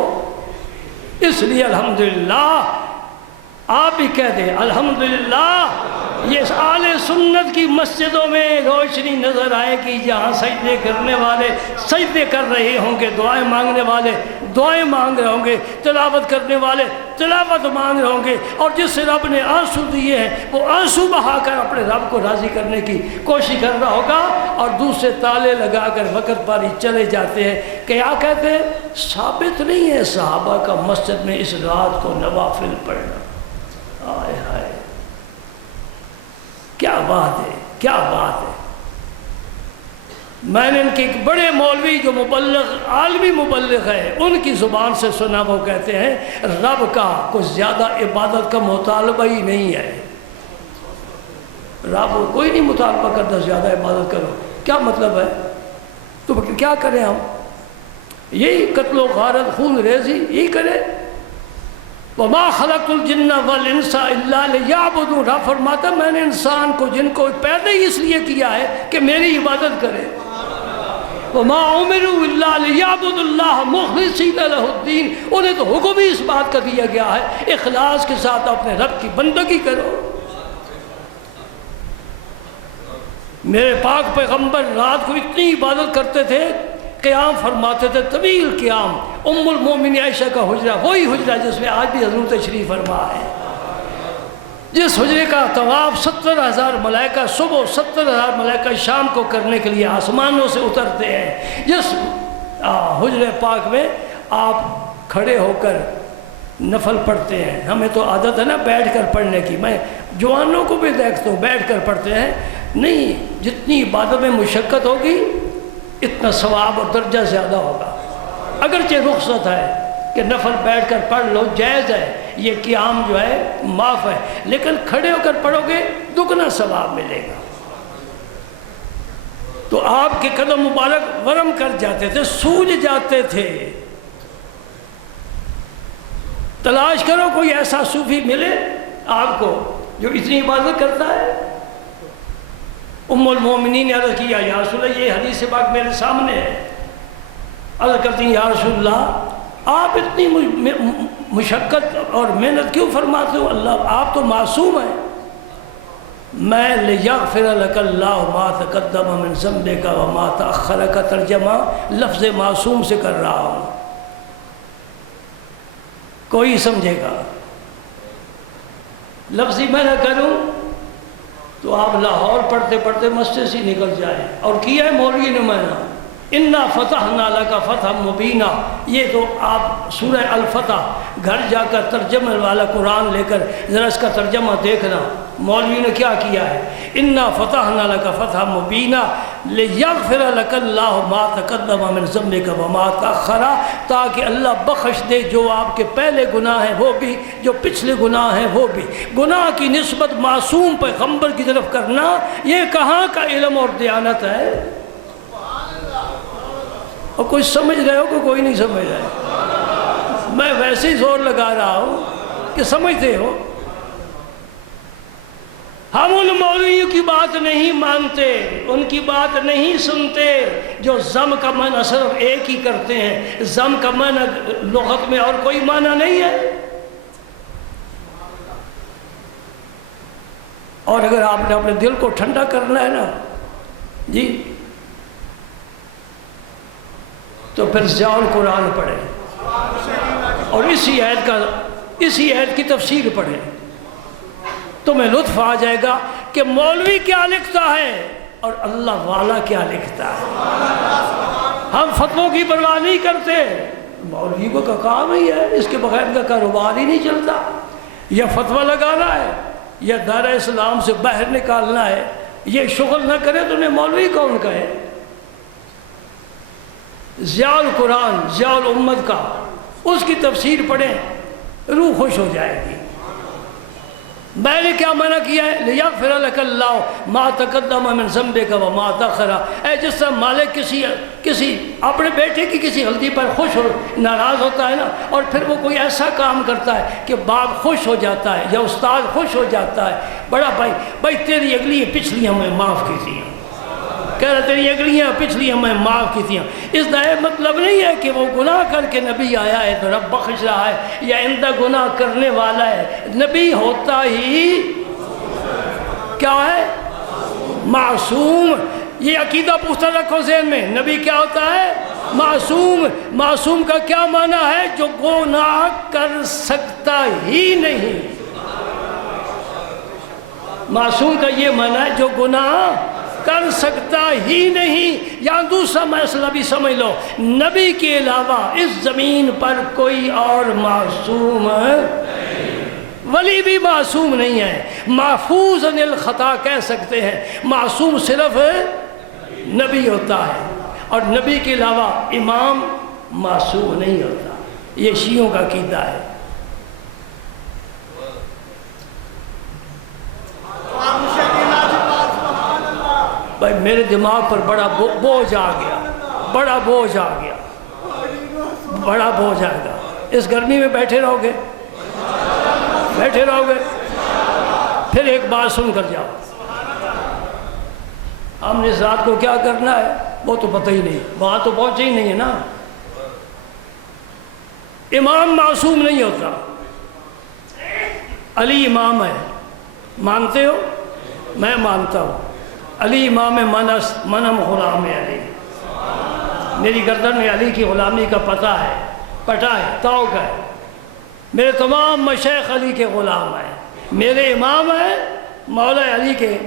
اس لیے الحمدللہ آپ بھی کہہ دیں الحمدللہ، یہ آل سنت کی مسجدوں میں روشنی نظر آئے گی، جہاں سجدے کرنے والے سجدے کر رہے ہوں گے، دعائیں مانگنے والے دعائیں مانگ رہے ہوں گے، تلاوت کرنے والے تلاوت مانگ رہے ہوں گے، اور جس سے رب نے آنسو دیے ہیں وہ آنسو بہا کر اپنے رب کو راضی کرنے کی کوشش کر رہا ہوگا، اور دوسرے تالے لگا کر وقت پر ہی چلے جاتے ہیں۔ کیا کہتے ہیں؟ ثابت نہیں ہے صحابہ کا مسجد میں اس رات کو نوافل پڑھنا۔ آئے ہائے، کیا بات ہے، کیا بات ہے۔ میں نے ان کے ایک بڑے مولوی جو مبلغ عالمی مبلغ ہے ان کی زبان سے سنا، وہ کہتے ہیں رب کا کچھ زیادہ عبادت کا مطالبہ ہی نہیں ہے، رب کوئی نہیں مطالبہ کرتا زیادہ عبادت کرو۔ کیا مطلب ہے؟ تو کیا کریں ہم؟ یہی قتل و غارت خون ریزی یہی کریں؟ وما خلقت الجن والانس الا لیعبدون، رب فرماتا میں نے انسان کو جن کو پیدا ہی اس لیے کیا ہے کہ میری عبادت کرے۔ وما امروا الا لیعبدوا اللہ مخلصین لہ الدین، انہیں تو حکم ہی اس بات کا دیا گیا ہے اخلاص کے ساتھ اپنے رب کی بندگی کرو۔ میرے پاک پیغمبر رات کو اتنی عبادت کرتے تھے، قیام فرماتے تھے، طویل قیام۔ ام المومنین عائشہ کا حجرہ وہی حجرہ جس میں آج بھی حضور تشریف فرما ہے، جس حجرے کا طواف 70,000 ملائکہ صبح، 70,000 ملائکہ شام کو کرنے کے لیے آسمانوں سے اترتے ہیں، جس حجرے پاک میں آپ کھڑے ہو کر نفل پڑھتے ہیں۔ ہمیں تو عادت ہے نا بیٹھ کر پڑھنے کی، میں جوانوں کو بھی دیکھتا ہوں بیٹھ کر پڑھتے ہیں، نہیں، جتنی عبادت میں مشقت ہوگی اتنا ثواب اور درجہ زیادہ ہوگا۔ اگرچہ رخصت ہے کہ نفل بیٹھ کر پڑھ لو، جائز ہے، یہ قیام جو ہے معاف ہے، لیکن کھڑے ہو کر پڑھو گے دگنا ثواب ملے گا۔ تو آپ کے قدم مبارک ورم کر جاتے تھے، سوج جاتے تھے۔ تلاش کرو کوئی ایسا صوفی ملے آپ کو جو اتنی عبادت کرتا ہے۔ ام المومنین نے عرض کیا یا رسول اللہ، یہ حدیث پاک میرے سامنے ہے، عرض کرتی ہیں یا رسول اللہ آپ اتنی مشقت اور محنت کیوں فرماتے ہو؟ اللہ آپ تو معصوم ہیں۔ میں لیغفر لک اللہ ما تقدم من ذنبک وما تأخر کا ترجمہ لفظ معصوم سے کر رہا ہوں، کوئی سمجھے گا، لفظی میں نہ کروں تو آپ لاہور پڑھتے پڑھتے مسجد سے نکل جائیں۔ اور کیا ہے مولوی نے میں نے انا فتحنا لک فتحا مبینا، یہ تو آپ سورہ الفتح گھر جا کر ترجمہ والا قرآن لے کر ذرا اس کا ترجمہ دیکھنا، مولوی نے کیا کیا ہے، انا فتحنا لک فتحا مبینا لیغفر لک اللہ ما تقدم من ذنبک وما تأخر، تاکہ اللہ بخش دے جو آپ کے پہلے گناہ ہیں وہ بھی، جو پچھلے گناہ ہیں وہ بھی۔ گناہ کی نسبت معصوم پیغمبر کی طرف کرنا یہ کہاں کا علم اور دیانت ہے؟ اور کچھ سمجھ رہے ہو کہ کوئی نہیں سمجھ رہا ہے؟ میں ویسے ہی زور لگا رہا ہوں کہ سمجھتے ہو۔ ہم ان مولویوں کی بات نہیں مانتے، ان کی بات نہیں سنتے جو ضم کا معنی صرف ایک ہی کرتے ہیں، ضم کا معنی لغت میں اور کوئی معنی نہیں ہے۔ اور اگر آپ نے اپنے دل کو ٹھنڈا کرنا ہے نا جی، تو پھر ضیاء القرآن پڑھیں اور اسی آیت کی تفسیر پڑھیں، تمہیں لطف آ جائے گا کہ مولوی کیا لکھتا ہے اور اللہ والا کیا لکھتا ہے۔ ہم فتووں کی پرواہ نہیں کرتے، مولوی کو کا کام ہی ہے، اس کے بغیر کا کاروبار ہی نہیں چلتا، یا فتویٰ لگانا ہے یا دائرہ اسلام سے باہر نکالنا ہے، یہ شغل نہ کرے تو انہیں مولوی کون کہے۔ ضیاء القرآن، ضیاء الامت کا، اس کی تفسیر پڑھیں، روح خوش ہو جائے گی۔ میں نے کیا منع کیا ہے، لیغفر لک اللہ ما تقدم من ذنبک وما تأخر، اے جس طرح مالک کسی اپنے بیٹے کی کسی غلطی پر خوش ہو ناراض ہوتا ہے نا، اور پھر وہ کوئی ایسا کام کرتا ہے کہ باپ خوش ہو جاتا ہے یا استاد خوش ہو جاتا ہے، بڑا بھائی تیری اگلی پچھلی ہمیں معاف کی تھی، کہہ رہے تیری اگلیاں پچھلی ہمیں معاف کی تھیں۔ اس کا یہ مطلب نہیں ہے کہ وہ گناہ کر کے نبی آیا ہے تو رب بخش رہا ہے، یا اندہ گناہ کرنے والا ہے۔ نبی ہوتا ہی کیا ہے؟ معصوم۔ یہ عقیدہ پختہ رکھو ذہن میں، نبی کیا ہوتا ہے؟ معصوم۔ معصوم کا کیا معنی ہے؟ جو گناہ کر سکتا ہی نہیں۔ معصوم کا یہ معنی ہے جو گناہ کر سکتا ہی نہیں۔ یا دوسرا مسئلہ بھی سمجھ لو، نبی کے علاوہ اس زمین پر کوئی اور معصوم ولی بھی معصوم نہیں ہے۔ محفوظ عن الخطا کہہ سکتے ہیں، معصوم صرف نبی ہوتا ہے، اور نبی کے علاوہ امام معصوم نہیں ہوتا۔ یہ شیعوں کا عقیدہ ہے۔ بھائی میرے دماغ پر بڑا بوجھ آ گیا، بڑا بوجھ آ گیا، بڑا بوجھ آئے گا۔ اس گرمی میں بیٹھے رہو گے، بیٹھے رہو گے؟ پھر ایک بات سن کر جاؤ، ہم نے اس رات کو کیا کرنا ہے وہ تو پتہ ہی نہیں، وہاں تو پہنچے ہی نہیں ہے نا۔ امام معصوم نہیں ہوتا، علی امام ہے، مانتے ہو؟ میں مانتا ہوں علی امام منم غلام علی، میری گردن میں علی کی غلامی کا پتہ ہے، پٹا ہے، تاؤ کا ہے۔ میرے تمام مشائخ علی کے غلام ہیں، میرے امام ہیں مولا علی کے،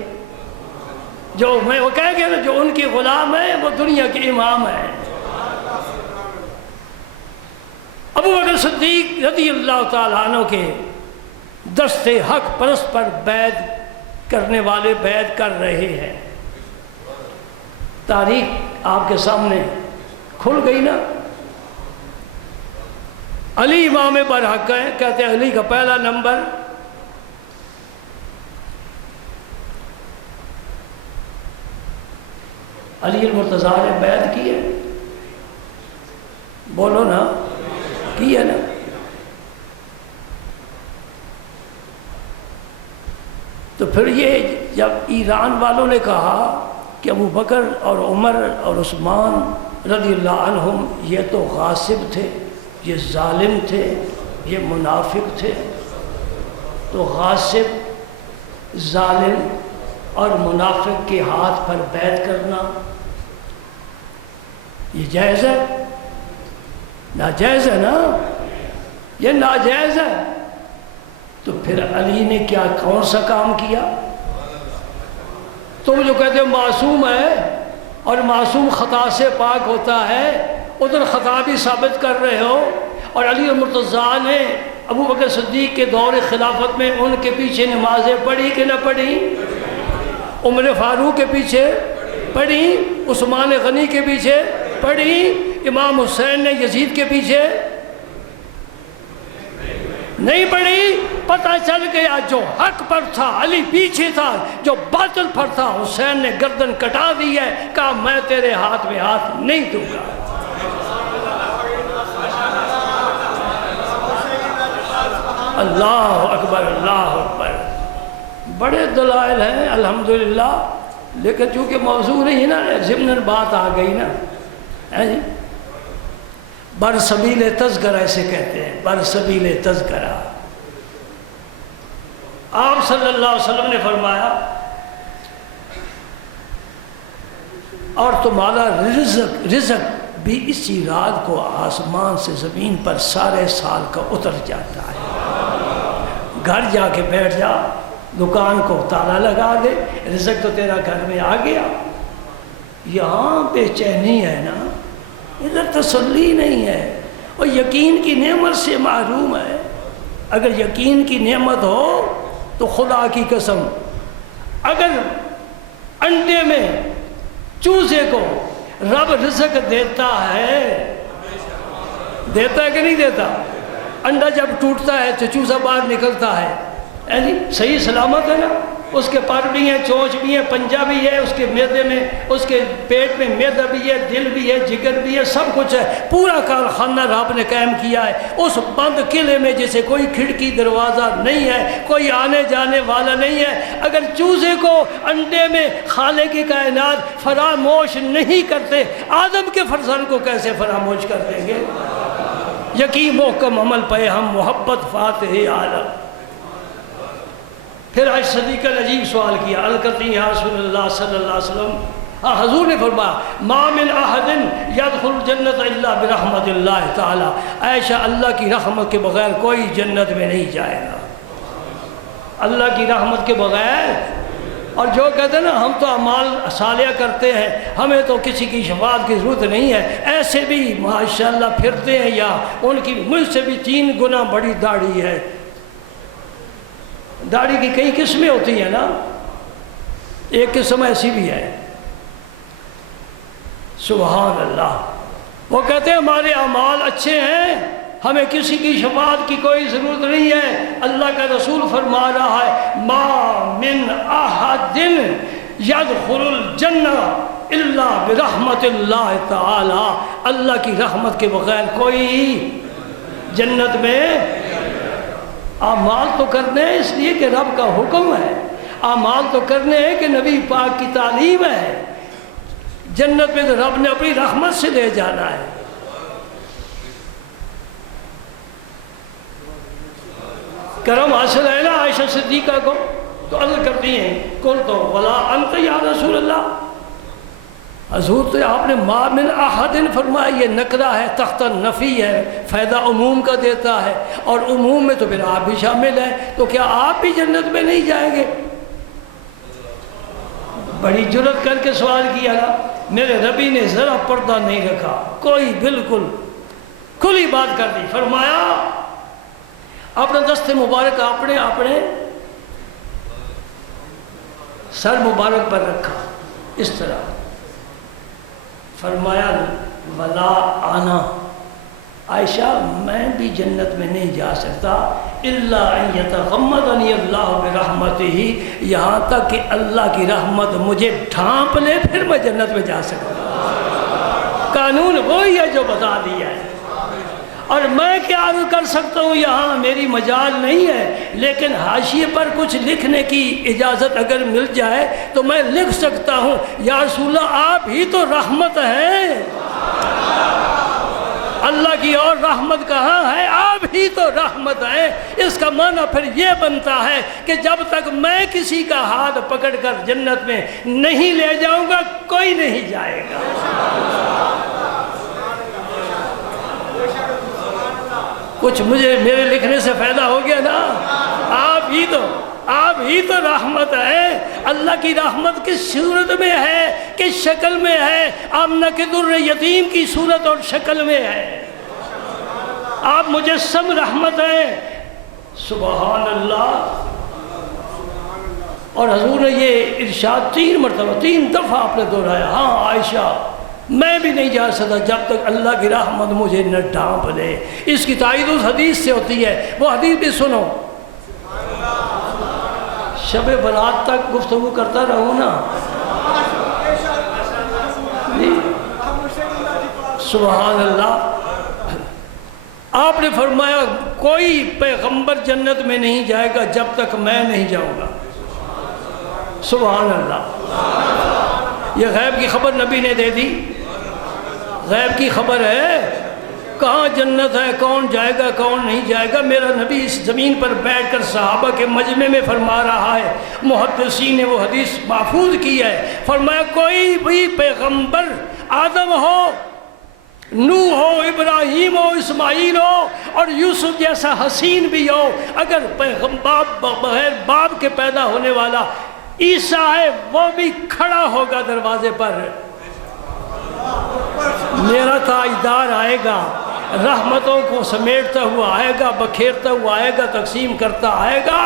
جو میں وہ کہہ گیا نا جو ان کے غلام ہیں وہ دنیا کے امام ہیں۔ ابو بکر صدیق رضی اللہ تعالیٰ عنہ کے دست حق پرست پر بیعت کرنے والے بیعت کر رہے ہیں، تاریخ آپ کے سامنے کھل گئی نا۔ علی امام برحق ہے، کہتے ہیں علی کا پہلا نمبر علی المرتضیٰ نے بیعت کی ہے، بولو نا، کی ہے نا۔ تو پھر یہ جب ایران والوں نے کہا کہ ابو بکر اور عمر اور عثمان رضی اللہ عنہم یہ تو غاصب تھے، یہ ظالم تھے، یہ منافق تھے، تو غاصب، ظالم اور منافق کے ہاتھ پر بیعت کرنا یہ جائز ہے؟ ناجائز ہے نا، یہ ناجائز ہے۔ تو پھر علی نے کیا کون سا کام کیا؟ تم جو کہتے ہو معصوم ہے اور معصوم خطا سے پاک ہوتا ہے، ادھر خطا بھی ثابت کر رہے ہو، اور علی المرتضیٰ نے ابو بکر صدیق کے دور خلافت میں ان کے پیچھے نمازیں پڑھی کہ نہ پڑھی؟ عمر فاروق کے پیچھے پڑھی، عثمان غنی کے پیچھے پڑھی، امام حسین نے یزید کے پیچھے نہیں پڑھی۔ پتہ چل گیا جو حق پر تھا علی پیچھے تھا، جو باطل پر تھا حسین نے گردن کٹا دی ہے، کہا میں تیرے ہاتھ میں ہاتھ نہیں دوں گا۔ اللہ اکبر، اللہ اکبر۔ بڑے دلائل ہیں الحمدللہ، لیکن چونکہ موضوع نہیں ہے نا، ضمن بات آ گئی نا، برسبیل تذکرہ اسے کہتے ہیں، برسبیل تذکرہ۔ آپ صلی اللہ علیہ وسلم نے فرمایا اور تمہارا رزق بھی اسی رات کو آسمان سے زمین پر سارے سال کا اتر جاتا ہے۔ گھر جا کے بیٹھ جا، دکان کو تالا لگا دے، رزق تو تیرا گھر میں آ گیا۔ یہاں بے چینی ہے نا، ادھر تسلی نہیں ہے، اور یقین کی نعمت سے محروم ہے۔ اگر یقین کی نعمت ہو تو خدا کی قسم، اگر انڈے میں چوزے کو رب رزق دیتا ہے، دیتا ہے کہ نہیں دیتا؟ انڈا جب ٹوٹتا ہے تو چوزا باہر نکلتا ہے، صحیح سلامت ہے نا، اس کے پر بھی ہیں، چونچ بھی ہیں، پنجہ بھی ہے، اس کے معدے میں، اس کے پیٹ میں معدہ بھی ہے، دل بھی ہے، جگر بھی ہے، سب کچھ ہے، پورا کارخانہ رب نے قائم کیا ہے۔ اس بند قلعے میں جیسے کوئی کھڑکی دروازہ نہیں ہے، کوئی آنے جانے والا نہیں ہے، اگر چوزے کو انڈے میں خالق کی کائنات فراموش نہیں کرتے، آدم کے فرزند کو کیسے فراموش کر دیں گے؟ یقین محکم عمل پہ ہم محبت فاتح عالم۔ پھر آج صدیق کا عجیب سوال کیا، الکتی یا رسول اللہ صلی اللہ علیہ وسلم، حضور نے فرمایا ما من احد يدخل الجنت الا برحمت اللہ تعالی، عائشہ اللہ کی رحمت کے بغیر کوئی جنت میں نہیں جائے گا، اللہ کی رحمت کے بغیر۔ اور جو کہتے ہیں نا ہم تو اعمال صالحہ کرتے ہیں، ہمیں تو کسی کی شفاعت کی ضرورت نہیں ہے، ایسے بھی ماشاءاللہ پھرتے ہیں، یا ان کی مجھ سے بھی 3 گنا بڑی داڑھی ہے۔ داڑھی کی کئی قسمیں ہوتی ہیں نا، ایک قسم ایسی بھی ہے، سبحان اللہ۔ وہ کہتے ہیں ہمارے اعمال اچھے ہیں، ہمیں کسی کی شفاعت کی کوئی ضرورت نہیں ہے۔ اللہ کا رسول فرما رہا ہے ما من احد يدخل الجنہ الا برحمت اللہ تعالی، اللہ کی رحمت کے بغیر کوئی جنت میں۔ اعمال تو کرنے ہیں اس لیے کہ رب کا حکم ہے، اعمال تو کرنے ہیں کہ نبی پاک کی تعلیم ہے، جنت میں تو رب نے اپنی رحمت سے لے جانا ہے۔ کرم حاصل ہے نا عائشہ صدیقہ کو، تو عرض کرتی ہیں کل تو ولا انت یا رسول اللہ، حضور تو آپ نے ما من احد فرمایا، یہ نکرہ ہے، تحت نفی ہے، فائدہ عموم کا دیتا ہے، اور عموم میں تو پھر آپ بھی شامل ہیں، تو کیا آپ بھی جنت میں نہیں جائیں گے؟ بڑی جرت کر کے سوال کیا نا، میرے نبی نے ذرا پردہ نہیں رکھا، کوئی بالکل کھلی بات کر دی، فرمایا اپنا دست مبارک اپنے سر مبارک پر رکھا اس طرح، فرمایا ولا آنا، عائشہ میں بھی جنت میں نہیں جا سکتا الا ان یتغمدنی اللہ برحمتہ، یہاں تک کہ اللہ کی رحمت مجھے ڈھانپ لے پھر میں جنت میں جا سکتا۔ قانون وہی ہے جو بتا دیا ہے، اور میں کیا عرض کر سکتا ہوں، یہاں میری مجال نہیں ہے، لیکن حاشیے پر کچھ لکھنے کی اجازت اگر مل جائے تو میں لکھ سکتا ہوں، یا رسول اللہ آپ ہی تو رحمت ہیں، اللہ کی اور رحمت کہاں ہے، آپ ہی تو رحمت ہیں۔ اس کا معنی پھر یہ بنتا ہے کہ جب تک میں کسی کا ہاتھ پکڑ کر جنت میں نہیں لے جاؤں گا کوئی نہیں جائے گا۔ کچھ میرے لکھنے سے فائدہ ہو گیا نا، آپ ہی تو رحمت ہے۔ اللہ کی رحمت کس صورت میں ہے، کس شکل میں ہے؟ آمنہ کے در یتیم کی صورت اور شکل میں ہے، آپ مجسم رحمت ہیں، سبحان اللہ۔ اور حضور نے یہ ارشاد 3 مرتبہ 3 دفعہ آپ نے دہرایا، ہاں عائشہ میں بھی نہیں جا سکتا جب تک اللہ کی رحمت مجھے نہ ڈھانپ لے۔ اس کی تائید اس حدیث سے ہوتی ہے، وہ حدیث بھی سنو، شب برات تک گفتگو کرتا رہوں نا، سبحان اللہ۔ آپ نے فرمایا کوئی پیغمبر جنت میں نہیں جائے گا جب تک میں نہیں جاؤں گا، سبحان اللہ۔ یہ غیب کی خبر نبی نے دے دی، غیب کی خبر ہے، کہاں جنت ہے، کون جائے گا کون نہیں جائے گا۔ میرا نبی اس زمین پر بیٹھ کر صحابہ کے مجمع میں فرما رہا ہے، محدثین نے وہ حدیث محفوظ کی ہے، فرمایا کوئی بھی پیغمبر، آدم ہو، نوح ہو، ابراہیم ہو، اسماعیل ہو، اور یوسف جیسا حسین بھی ہو، اگر بغیر باپ کے پیدا ہونے والا عیسیٰ ہے، وہ بھی کھڑا ہوگا دروازے پر، میرا تاجدار آئے گا، رحمتوں کو سمیٹتا ہوا آئے گا، بکھیرتا ہوا آئے گا، تقسیم کرتا آئے گا،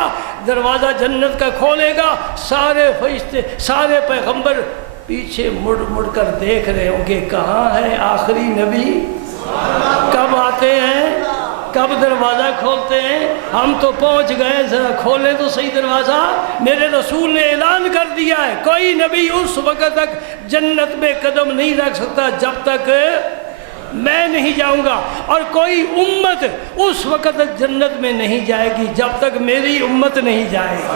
دروازہ جنت کا کھولے گا، سارے فرشتے سارے پیغمبر پیچھے مڑ مڑ کر دیکھ رہے ہوں گے کہاں ہے آخری نبی، کب آتے ہیں، کب دروازہ کھولتے ہیں، ہم تو پہنچ گئے، ذرا کھولیں تو صحیح دروازہ۔ میرے رسول نے اعلان کر دیا ہے کوئی نبی اس وقت تک جنت میں قدم نہیں رکھ سکتا جب تک میں نہیں جاؤں گا، اور کوئی امت اس وقت تک جنت میں نہیں جائے گی جب تک میری امت نہیں جائے گی،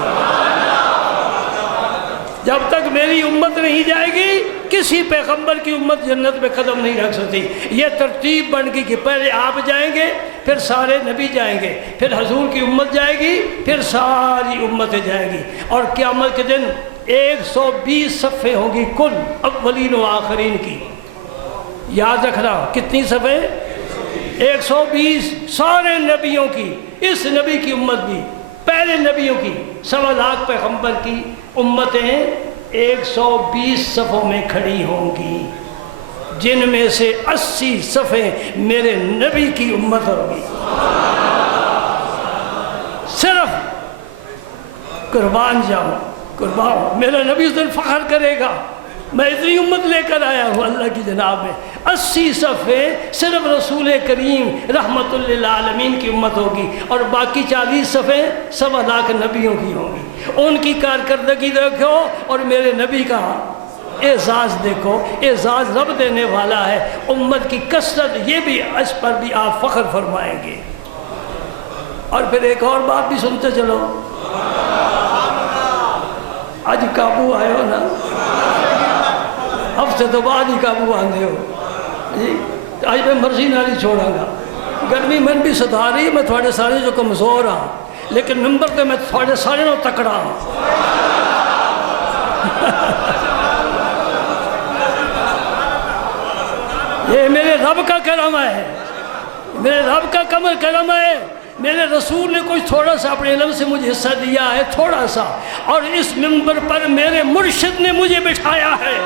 جب تک میری امت نہیں جائے گی کسی پیغمبر کی امت جنت میں قدم نہیں رکھ سکتی۔ یہ ترتیب بن گئی کہ پہلے آپ جائیں گے، پھر سارے نبی جائیں گے، پھر حضور کی امت جائے گی، پھر ساری امتیں جائیں گی، اور قیامت کے دن 120 صفحے ہوں گی کل اولین و آخرین کی، یاد رکھنا کتنی صفحے، 120 سارے نبیوں کی، اس نبی کی امت بھی، پہلے نبیوں کی 1.25 لاکھ پیغمبر کی امتیں 120 صفوں میں کھڑی ہوں گی، جن میں سے 80 صفحے میرے نبی کی امت ہوگی۔ صرف قربان جاؤں، قربان، میرا نبی اس دن فخر کرے گا میں اتنی امت لے کر آیا ہوں اللہ کی جناب میں۔ 80 صفحے صرف رسول کریم رحمت للعالمین کی امت ہوگی، اور باقی 40 صفحے 1.25 لاکھ نبیوں کی ہوں گی۔ ان کی کارکردگی دیکھو اور میرے نبی کا اعزاز دیکھو، اعزاز رب دینے والا ہے۔ امت کی کثرت، یہ بھی اس پر بھی آپ فخر فرمائیں گے۔ اور پھر ایک اور بات بھی سنتے چلو، آج قابو آئے ہو نا، ہفتے تو بعد ہی قابو آندے ہو جی، آج میں مرضی نہ نہیں چھوڑاں گا، گرمی میں بھی ستا رہی، میں تھوڑے سارے جو کمزور ہاں، لیکن نمبر پہ میں تھوڑے سارے نو تکڑا ہوں۔ یہ میرے رب کا کرم ہے، میرے رب کا کرم ہے، میرے رسول نے کچھ تھوڑا سا اپنے علم سے مجھے حصہ دیا ہے، تھوڑا سا، اور اس منبر پر میرے مرشد نے مجھے بٹھایا ہے۔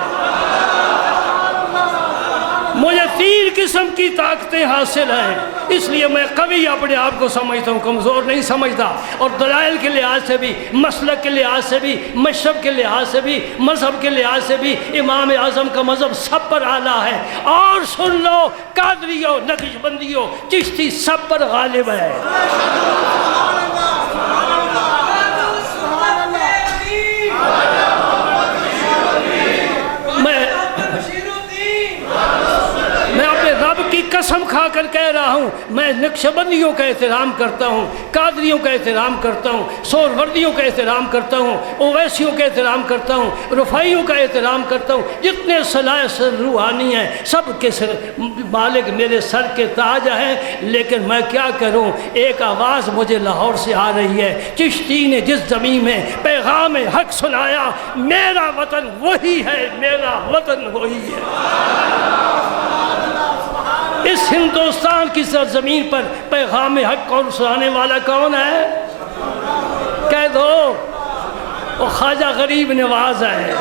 مجھے 3 قسم کی طاقتیں حاصل ہیں، اس لیے میں قوی اپنے آپ کو سمجھتا ہوں، کمزور نہیں سمجھتا، اور دلائل کے لحاظ سے بھی، مسلک کے لحاظ سے بھی، مشرب کے لحاظ سے بھی، مذہب کے لحاظ سے بھی امام اعظم کا مذہب سب پر اعلیٰ ہے۔ اور سن لو، قادریوں، نقشبندیوں، چشتی سب پر غالب ہے۔ قسم کھا کر کہہ رہا ہوں، میں نقشبندیوں کا احترام کرتا ہوں، قادریوں کا احترام کرتا ہوں، سہروردیوں کا احترام کرتا ہوں، اویسیوں کا احترام کرتا ہوں، رفاعیوں کا احترام کرتا ہوں، جتنے صلاح روحانی ہیں سب کے مالک میرے سر کے تاج ہیں۔ لیکن میں کیا کروں، ایک آواز مجھے لاہور سے آ رہی ہے، چشتی نے جس زمین میں پیغام حق سنایا، میرا وطن وہی ہے، میرا وطن وہی ہے۔ اس ہندوستان کی سرزمین پر پیغام حق کون سنانے والا کون ہے؟ کہہ دو، وہ خواجہ غریب نواز ہے۔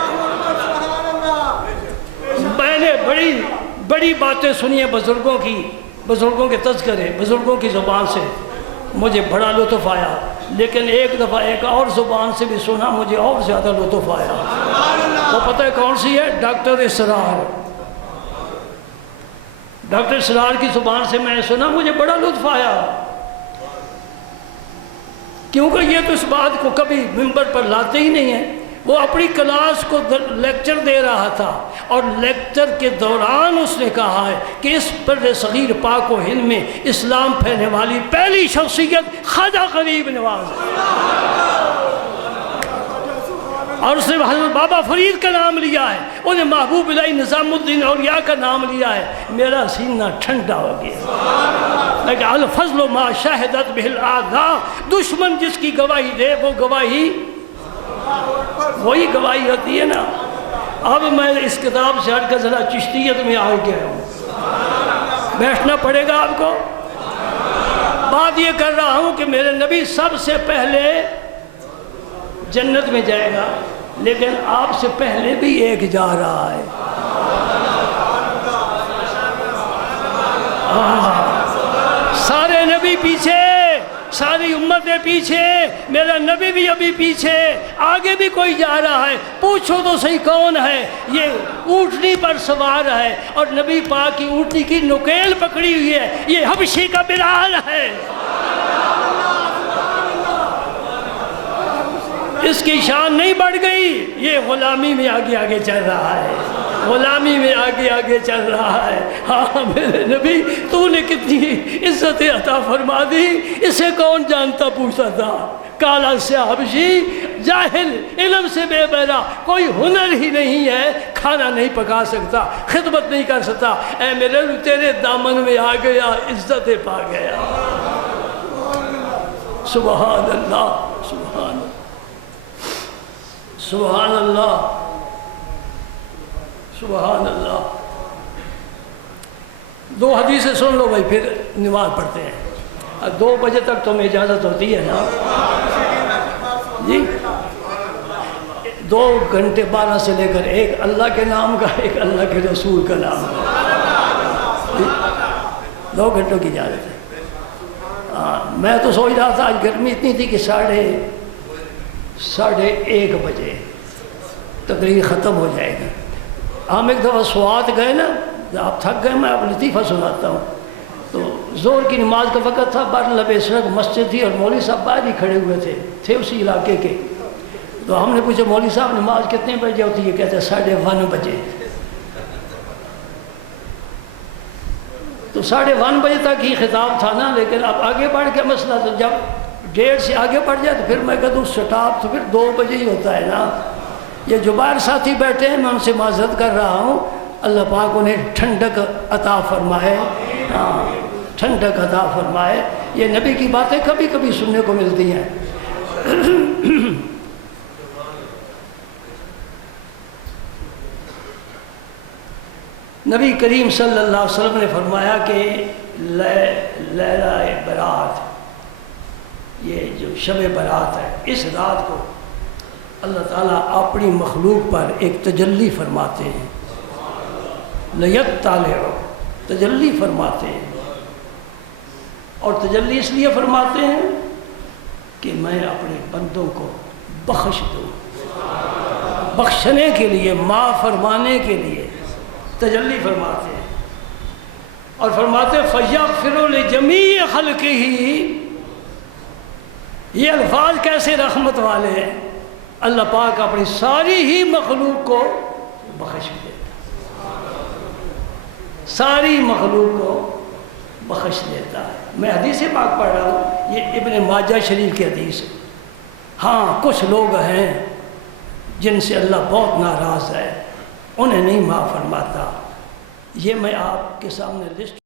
میں نے بڑی باتیں سنی ہیں بزرگوں کی، بزرگوں کے تذکرے، بزرگوں کی زبان سے مجھے بڑا لطف آیا، لیکن ایک دفعہ ایک اور زبان سے بھی سنا، مجھے اور زیادہ لطف آیا۔ وہ پتہ ہے کون سی ہے؟ ڈاکٹر اسرار۔ ڈاکٹر اسرار کی زبان سے میں نے سنا، مجھے بڑا لطف آیا، کیونکہ یہ تو اس بات کو کبھی منبر پر لاتے ہی نہیں ہیں۔ وہ اپنی کلاس کو لیکچر دے رہا تھا، اور لیکچر کے دوران اس نے کہا ہے کہ اس بر صغیر پاک و ہند میں اسلام پھیلنے والی پہلی شخصیت خواجہ غریب نواز ہے، اور اس نے حضرت بابا فرید کا نام لیا ہے، انہیں محبوب الہی نظام الدین اولیاء کا نام لیا ہے۔ میرا سینہ ٹھنڈا ہو گیا۔ لیکن الفضل ما شاہدت بہ الاعداء، دشمن جس کی گواہی دے وہ گواہی وہی گواہی ہوتی ہے نا۔ اب میں اس کتاب سے ہٹ کر ذرا چشتیت میں آ گیا ہوں، بیٹھنا پڑے گا آپ کو۔ بات یہ کر رہا ہوں کہ میرے نبی سب سے پہلے جنت میں جائے گا، لیکن آپ سے پہلے بھی ایک جا رہا ہے۔ سارے نبی پیچھے، ساری امتیں پیچھے، میرا نبی بھی ابھی پیچھے، آگے بھی کوئی جا رہا ہے۔ پوچھو تو صحیح کون ہے؟ یہ اونٹنی پر سوار ہے، اور نبی پاک کی اونٹنی کی نکیل پکڑی ہوئی ہے، یہ حبشی کا بلال ہے۔ اس کی شان نہیں بڑھ گئی، یہ غلامی میں آگے آگے چل رہا ہے، غلامی میں آگے آگے چل رہا ہے۔ ہاں میرے نبی، تو نے کتنی عزت عطا فرما دی، اسے کون جانتا پوچھتا تھا؟ کالا سیاہ حبشی، جاہل، علم سے بے بہرا، کوئی ہنر ہی نہیں ہے، کھانا نہیں پکا سکتا، خدمت نہیں کر سکتا، اے میرے تیرے دامن میں آ گیا، عزت پا گیا۔ سبحان اللہ، سبحان اللہ، سبحان اللہ، سبحان اللہ۔ 2 حدیثیں سن لو بھائی، پھر نماز پڑھتے ہیں۔ 2 بجے تک تو ہمیں اجازت ہوتی ہے نا جی؟ 2 گھنٹے 12 سے لے کر ایک اللہ کے نام کا، ایک اللہ کے رسول کا نام کا، 2 گھنٹوں کی اجازت ہے۔ میں تو سوچ رہا تھا آج گرمی اتنی تھی کہ 1:30 بجے تقریر ختم ہو جائے گا۔ ہم ایک دفعہ سوات گئے نا، آپ تھک گئے، میں آپ لطیفہ سناتا ہوں۔ تو زور کی نماز کا وقت تھا، بار لبے سڑک مسجد تھی، اور مولوی صاحب باہر ہی کھڑے ہوئے تھے اسی علاقے کے۔ تو ہم نے پوچھا مولوی صاحب نماز کتنے بجے ہوتی ہے؟ کہتے ہیں 1:30 بجے۔ تو تو 1:30 بجے تک ہی خطاب تھا نا، لیکن اب آگے بڑھ کے مسئلہ تو جب 1:30 سے آگے بڑھ جائے تو پھر میں کہہ دوں سٹاپ تو پھر 2 بجے ہی ہوتا ہے نا۔ یہ جو باہر ساتھی بیٹھے ہیں میں ان سے معذرت کر رہا ہوں، اللہ پاک انہیں ٹھنڈک عطا فرمائے، ٹھنڈک عطا فرمائے۔ یہ نبی کی باتیں کبھی کبھی سننے کو ملتی ہیں۔ نبی کریم صلی اللہ علیہ وسلم نے فرمایا کہ لیلہ برات، یہ جو شب برات ہے، اس رات کو اللہ تعالیٰ اپنی مخلوق پر ایک تجلی فرماتے ہیں، لیطلع، تجلی فرماتے ہیں۔ اور تجلی اس لیے فرماتے ہیں کہ میں اپنے بندوں کو بخش دوں، بخشنے کے لیے، معاف فرمانے کے لیے تجلی فرماتے ہیں۔ اور فرماتے ہیں فَيَغْفِرُ لِجَمِيعِ خَلْقِهِ۔ یہ الفاظ کیسے رحمت والے ہیں، اللہ پاک اپنی ساری ہی مخلوق کو بخش دیتا، ساری مخلوق کو بخش دیتا ہے۔ میں حدیث پاک پڑھ رہا ہوں، یہ ابن ماجہ شریف کی حدیث ہے۔ ہاں کچھ لوگ ہیں جن سے اللہ بہت ناراض ہے، انہیں نہیں معاف فرماتا۔ یہ میں آپ کے سامنے لسٹ